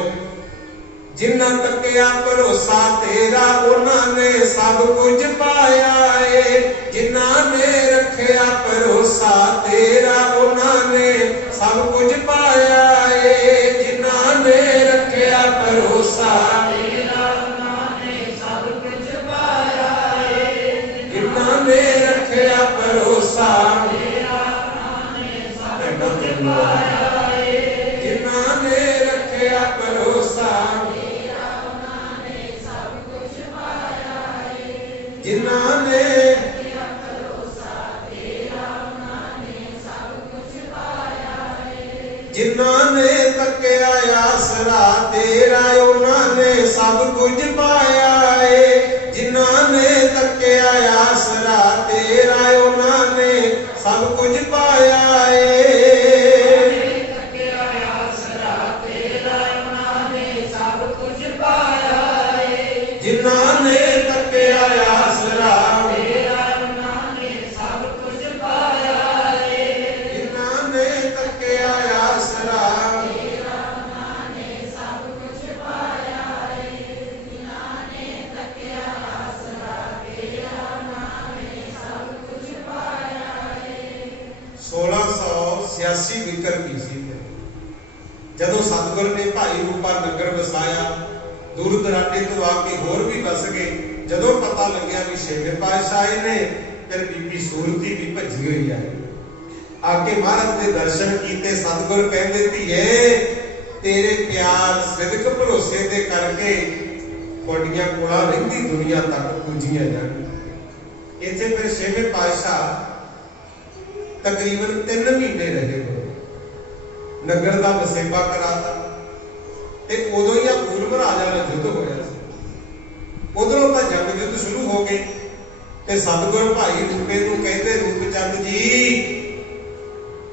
जिन्ना तकिया भरोसा तेरा उन्होंने सब कुछ पाया है। जिन्ना ने रखिया भरोसा तेरा उन्होंने सब कुछ पाया है। जिन्ना ने रखिया भरोसा तेरा उन्होंने सब कुछ पाया है। जिन्ना ने रखिया भरोसा तेरा उन्होंने सब कुछ पाया है। जिन्ना ने रखिया भरोसा जिन्ना ने जिन्ना ने तकिया आसरा तेरा उन्होंने सब कुछ पाया है। जिन्ना ने तकिया आसरा तेरा उन्होंने सब कुछ पाया है। जिन्ना ने तकिया आसरा तेरा उन्होंने सब कुछ पाया है। जिन्ना ने तकिया आसरा तेरा उन्होंने सब कुछ पाया है। जिन्ना ने तकिया आसरा तेरा उन्होंने सब कुछ पाया है। 1686 विकर की सी जदों सतगुर ने भाई रूपा नगर वसाया, दूर दराडे तो आके होर भी बस गए। जदों पता लग्या भी छेवें पातशाह आए ने, फिर बीबी सूरती भी भजी हुई है। आके महाराज के दर्शन किए। सतगुर कहते धीए तेरे प्यार सिदक भरोसे दे करके थोड़ियां कोला रहिंदी दुनिया तक पूजियां जान। इत्थे फिर छेवें पातशाह तकरीबन 3 महीने रहे हो, नगर का वसेबा कराता। ते उदों ही पूर्व राजा का युद्ध होया सी। उधरों तो जंग युद्ध शुरू हो गए। ते सतगुरु भाई रूपे नूं कहते रूपचंद जी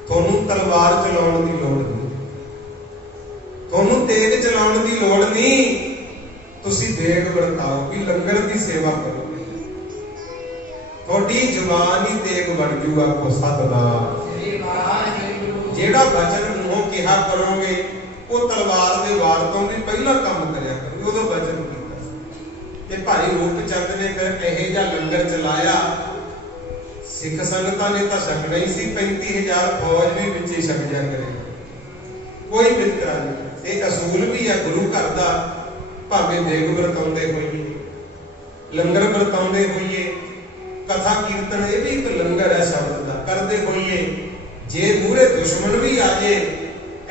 तुहानूं तलवार चलाउण दी लोड़ नहीं, तुहानूं तेग चलाउण दी लोड़ नहीं, तुसीं देग वरताओ कि लंगर की सेवा करो, थोड़ी जुबान ही तेग बन जूगा को सतनाम। जेड़ा वचन मूहों कहा करोगे वो तलवार के वार तो भी पहला काम करया करो। उदों वचन किया ते भाई रूपचंद ने फिर इहो जिहा लंगर चलाया। सिख संगतां ने तो छकना ही सी, 35,000 फौज भी विच ही छक जा करे, कोई बितरा नहीं। ये असूल भी है गुरु घर का, भावें देग वरताउंदे होइए, लंगर वरताउंदे होइए, कथा कीर्तन ये भी एक लंगर है शब्द का करते होइए। जे मूरे दुश्मन भी आ जाए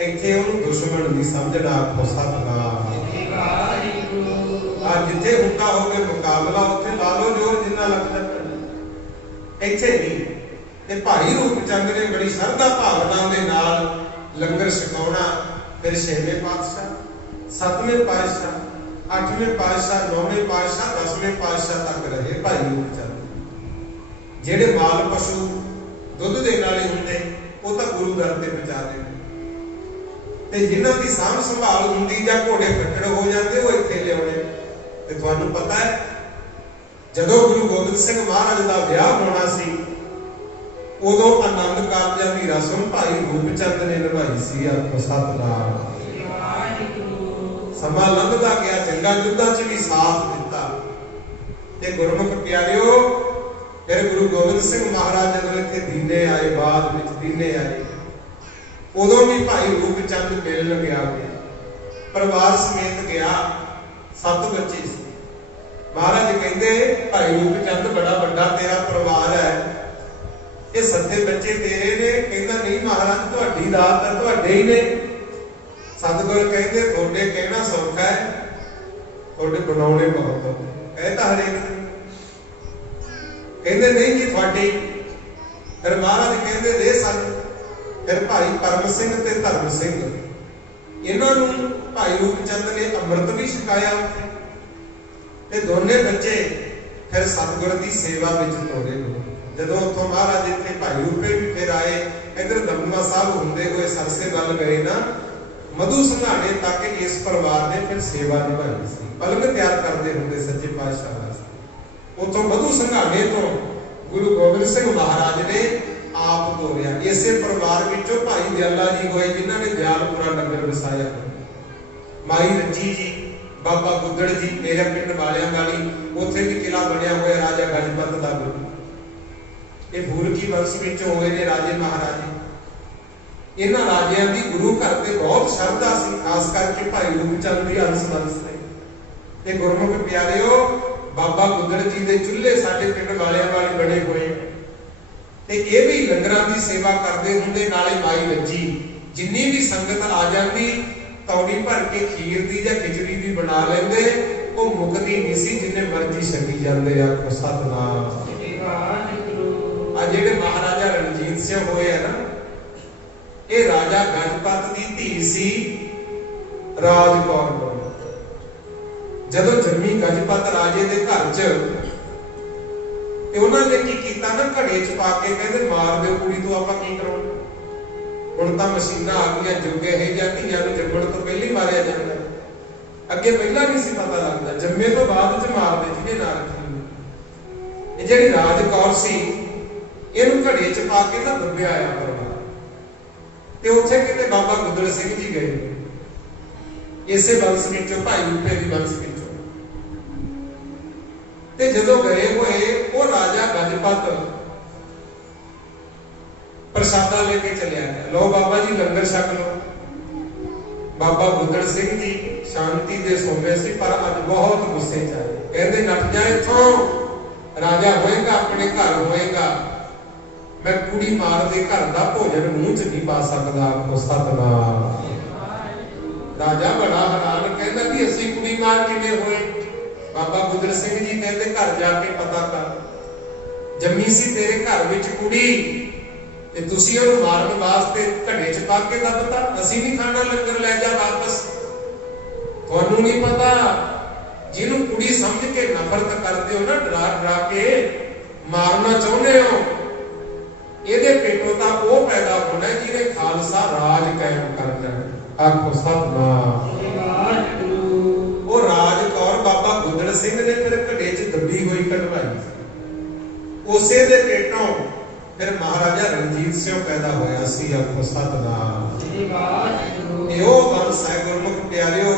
इत्थे उहनूं दुश्मन नहीं समझना। आखो सतनाम। आ जिथे हुंदा होवे मुकाबला उत्थे ला लो जोर जिन्ना लगदा, इत्थे नहीं। ते भाई रूपचंद ने बड़ी श्रद्धा भावना दे नाल लंगर छकाउणा। फिर छेवें पातशाह, 7वें पातशाह, 8वें पातशाह, 9वें पातशाह, 10वें पातशाह तक रहे भाई रूपचंद। जेड़े माल पशु दुध देने वाले होंगे वो तो गुरु दर ते पहुंचा देंगे, जिन्हां दी सांभ संभाल हुंदी जां घोड़े फट्टड़ हो जाते वो इत्थे लियाउणे। ते तुहानूं पता है जदों गुरु गोबिंद सिंह महाराज दा विआह होना सी उदों आनंद कारजां दी रस्म भाई रूपचंद ने निभाई सी। आखो सतनाम। समा लंघदा गया, जंगां युद्धां च भी साथ दिता। ते गुरमुख प्यारिओ फिर गुरु गोबिंद सिंह महाराज जदों इत्थे दीने आए, बाद विच दीने आए, उदों भी भाई रूपचंद मिलन गया, परिवार समेत गया। 7 बच्चे सी। महाराज कहते भाई रूपचंद बड़ा बड़ा तेरा परिवार है, ये 7 बच्चे तेरे ने? कहता नहीं महाराज तुहाडी दात है, तुहाडे ही ने। सतगुर कहते थोड़े कहना सौखा है, थोड़े बनाने बहुत औखे। कहता हरेक कहते नहीं कि थोड़ी। फिर महाराज कहते दे सन। फिर भाई परम सिंह ते धर्म सिंह इन्हां नूं भाई रूपचंद ने अमृत भी छकाया। ते दोने बच्चे फिर सतगुर की सेवा विच तोरे। जदों उत्थों महाराज इत्थे भाई रूपे भी फिर आए, इधर दमदमा साहब हुंदे होए सरसे वल गए ना, मधु संघाणे तक इस परिवार ने फिर सेवा निभाई सी। पलंग तैयार करते हुंदे सच्चे पातशाह वास्ते। उतों मधु संघाणे तो गुरु गोबिंद सिंह महाराज ने आप तोरिया। इसे परिवार विचों भाई दयाला जी होए जिन्हां ने दयालपुरा नगर वसाया। माई रंजी जी, बाबा गुदड़ जी मेरे पिंड वालियां वाली, उत्थे भी किला बनिया हुआ राजा गजपत दा गुरु। ये भूलकी वंश विचों होए ने राजे महाराजे। इन्हां राजियां दी गुरु घर ते बहुत श्रद्धा सी, खास करके भाई रूपचंद दी अंश वंश ने। ते गुरमुख प्यारिओ बाबा गुदड़ जी के चूल्हे साडे पिंड वालियां वाली बने हुए, ते ये भी लंगरां दी सेवा करते होंगे। नाले माई रंजी जिन्नी भी संगत आ जाती तौड़ी भर के खीर दी या खिचड़ी भी बना लेंदे, वो मुकदी नहीं सी, जिन्ने मर्जी छकी जाते। आखो सतनाम। आ जेडे महाराजा रणजीत सिंह होए है ना, ये राजा गजपत दी धी सी राज कौर कौर। जदों जन्मी गजपत राजे दे घर च ते उन्होंने की कीता ना, घड़े च पा के कहते मार दो कुड़ी तो आपां की कराउणा। हुण तां मशीनां आ गईयां, जुग इहो जिहा धीआं नूं जम्मण तो पहले ही मारिया जांदा। अगे पहला नहीं सी पता लगदा, जम्मे तो बाद च मारदे जिहने ना रखी। जिहड़ी राज कौर सी इहनूं घड़े च पा के ना दब्बिया आया परिवार ते उत्थे किते बाबा गुदड़ सिंह जी गए। इसे वंश विचों भाई रूपे दी वंश विचों ते जदों गए होए वो राजा गजपत प्रसादा लेके चलिया गया। लो बाबा जी लंगर छक लो। बाबा बुद्धड़ सिंह जी शांति दे सोमे सी, पर अज बहुत गुस्से च आए। कहते नट जा इथों, राजा होएगा अपने घर होएगा, मैं कुड़ी मार दे घर का भोजन मूंह च नहीं पा सकता। आखो सतनाम। राजा बड़ा हैरान, कहता भी असी कुड़ी मार किवें होए? बाबा बुद्धड़ सिंह जी कहते घर जाके पता कर, जम्मी सी तेरे घर विच कुड़ी ते तुसी ओहनूं मारन वास्ते घड़े च पा के दबता। असी नहीं खाना, लंगर लै जा वापस। तुहानूं नहीं पता, जिन्हों कुड़ी समझ के नफरत करते हो ना, डरा डरा के मारना चाहुंदे हो, इहदे पेटों तां ओह पैदा होना जिहने खालसा राज कायम करना। आखो सतनाम। वो राज कौर बाबा बुद्धड़ सिंह ने फिर घड़े च दबी हुई कढवाई। उसे दे पेटों फिर महाराजा रणजीत सिंह पैदा होया सी। आखो सतनाम। यो वंश है गुरमुख प्यारियो।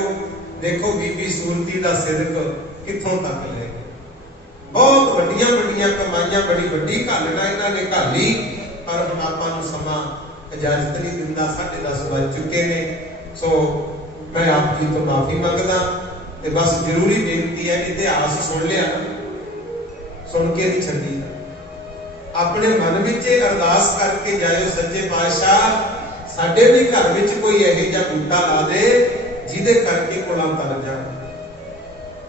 देखो बीबी सूरती दा सिदक कित्थों तक ले गए। बहुत वड्डियां वड्डियां कमाइयां, बड़ी वड्डी घालना इन्हां ने घाली, पर हुण आपां नूं समां इजाजत नहीं दिंदा। 10:30 बज चुके ने, सो मैं आप जी तो माफी मंगदा। ते बस जरूरी बेनती है, इतिहास सुन लिया, सुन के नहीं छड्डी। अपने मन विच अरदास करके जाओ, सच्चे पातशाह साडे भी घर विच कोई इहो जिहा बूटा ला दे जिहदे करके कोलां तर जाण।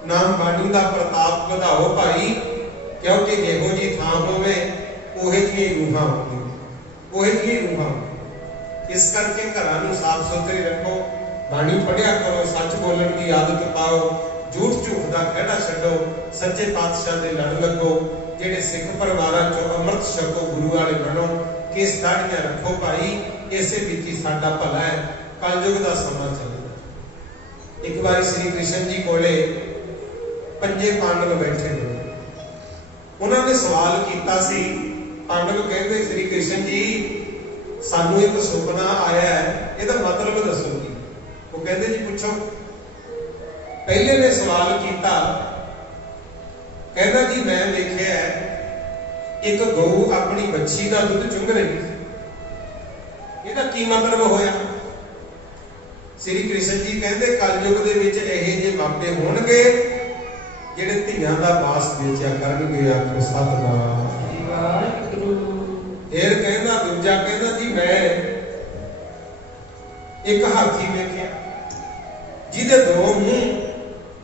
नाम बाणी दा प्रताप वधाओ भाई, क्योंकि जिहो जी थां होवे ओहे जी रूहां होंदियां, ओहे जी रूहां। इस करके घरां नूं साफ सुथरे रखो, बाणी पढ़िया करो, सच बोलण की आदत पाओ, झूठ झूठ दा खਹਿੜਾ छड्डो, सच्चे पातशाह दे लड़ लगो। जेडे सिख परिवारां चों अमृत छको, गुरु वाले बनो, केस दाढ़ियां रखो भाई, इसे विच ही साडा भला है। कलयुग दा समां चलदा। एक बार श्री कृष्ण जी कोले 5 पांडव बैठे हुए, उन्होंने सवाल किया सी। पांडव कहते श्री कृष्ण जी सानू एक सुपना आया है, इहदा मतलब दसो जी। वो कहते जी पूछो। पहले ने सवाल किया, कहना जी मैं देखिया एक गऊ अपनी बच्ची का दुध चुंग रही, इहदा की मतलब होया? श्री कृष्ण जी कहते कलयुग दे विच इहे जे मापे होणगे जिहड़े धीआं दा मास बेचिया करनगे। आखो सतनाम। फिर कहना दूजा, कहना जी मैं एक हाथी वेखिया जिहदे 2 मूंह,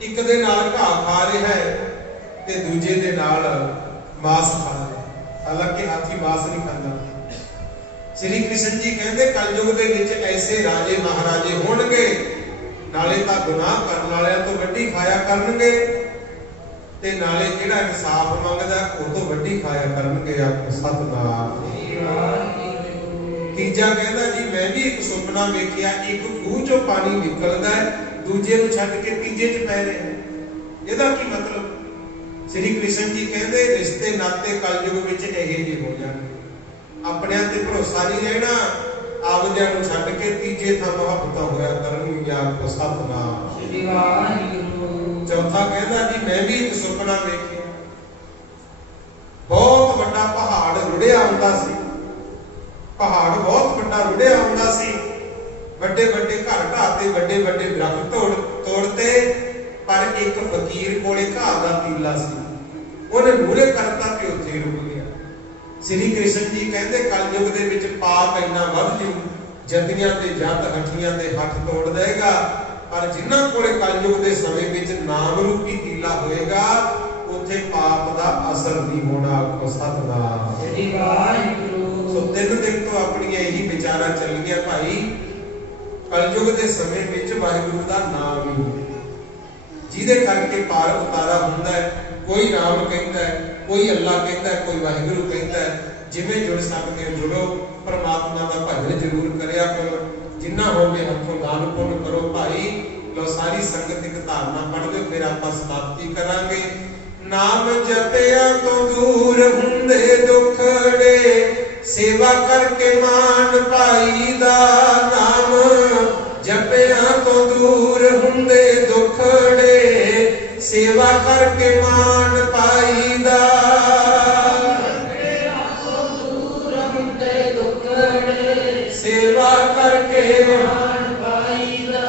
एक दे नाल घाह खा रहा है ते दूजे दे नाल मांस खा रहा है। हालांकि हाथी मांस नहीं खाता। श्री कृष्ण जी कहते कलयुग दे विच ऐसे राजे महाराजे होणगे, नाले तां गुनाह करन वालियां तो वड्डी खाया करनगे, ते नाले जिहड़ा इंसाफ मंगदा ओह तो वड्डी खाया करनगे। आखो सतनाम। तीजा कहंदा जी मैं भी एक सुपना वेखिया, एक खूह चों पानी निकलदा है, दूजे नूं छड्ड के तीजे च पै रहा है। इहदा की मतलब? श्री कृष्ण जी कहते रिश्ते नाते कलयुग विच इहे जी हो जाणगे। अपनियां ते भरोसा नहीं रहना, आपदियां नूं छड्ड के तीजे थां मुहब्बतां होया करनगीआं। आखो सतनाम। चौथा कहंदा जी मैं भी एक सुपना वेखिया, बहुत वड्डा पहाड़ रुड़िया हुंदा सी, पहाड़ बहुत वड्डा रुड़िया हुंदा सी, वड्डे वड्डे घर ढाते, वड्डे वड्डे दरख्त तोड़ते, पर एक फकीर कोले घाह दा तीला सी, उहने मूहरे करता ते उत्थे रुक गया। श्री कृष्ण जी कहते कलयुग दे विच पाप इन्ना वध जू, जतियां ते जत हठियां दे हथ तोड़ देगा, पर जिन्हां कोले कलयुग दे समय विच नाम रूपी तीला होएगा उत्थे पाप दा असर नहीं होना। आखो सतनाम। सो 3 दिन तो अपनी यही विचारा चल गया भाई, कलयुग दे समय विच वाहिगुरू दा नाम ही जिहदे करके पार उतारा हुंदा है। कोई राम कहता है, कोई अल्लाह कहता है, कोई वाहिगुरू कहता है। जिवें जुड़ सकते हो जुड़ो, परमात्मा का भजन जरूर करिया करो, जिन्ना होवे हथों दान पुण्य करो भाई। लो सारी संगत एक धारणा पढ़ लो, फिर आपां समाप्ति करांगे। नाम जपिया तो दूर हुंदे दुखड़े, सेवा करके मान पाईदा। नाम जपिया तो दूर हुंदे दुखड़े, सेवा करके मान पाईदा। सेवा करके मान पाईदा।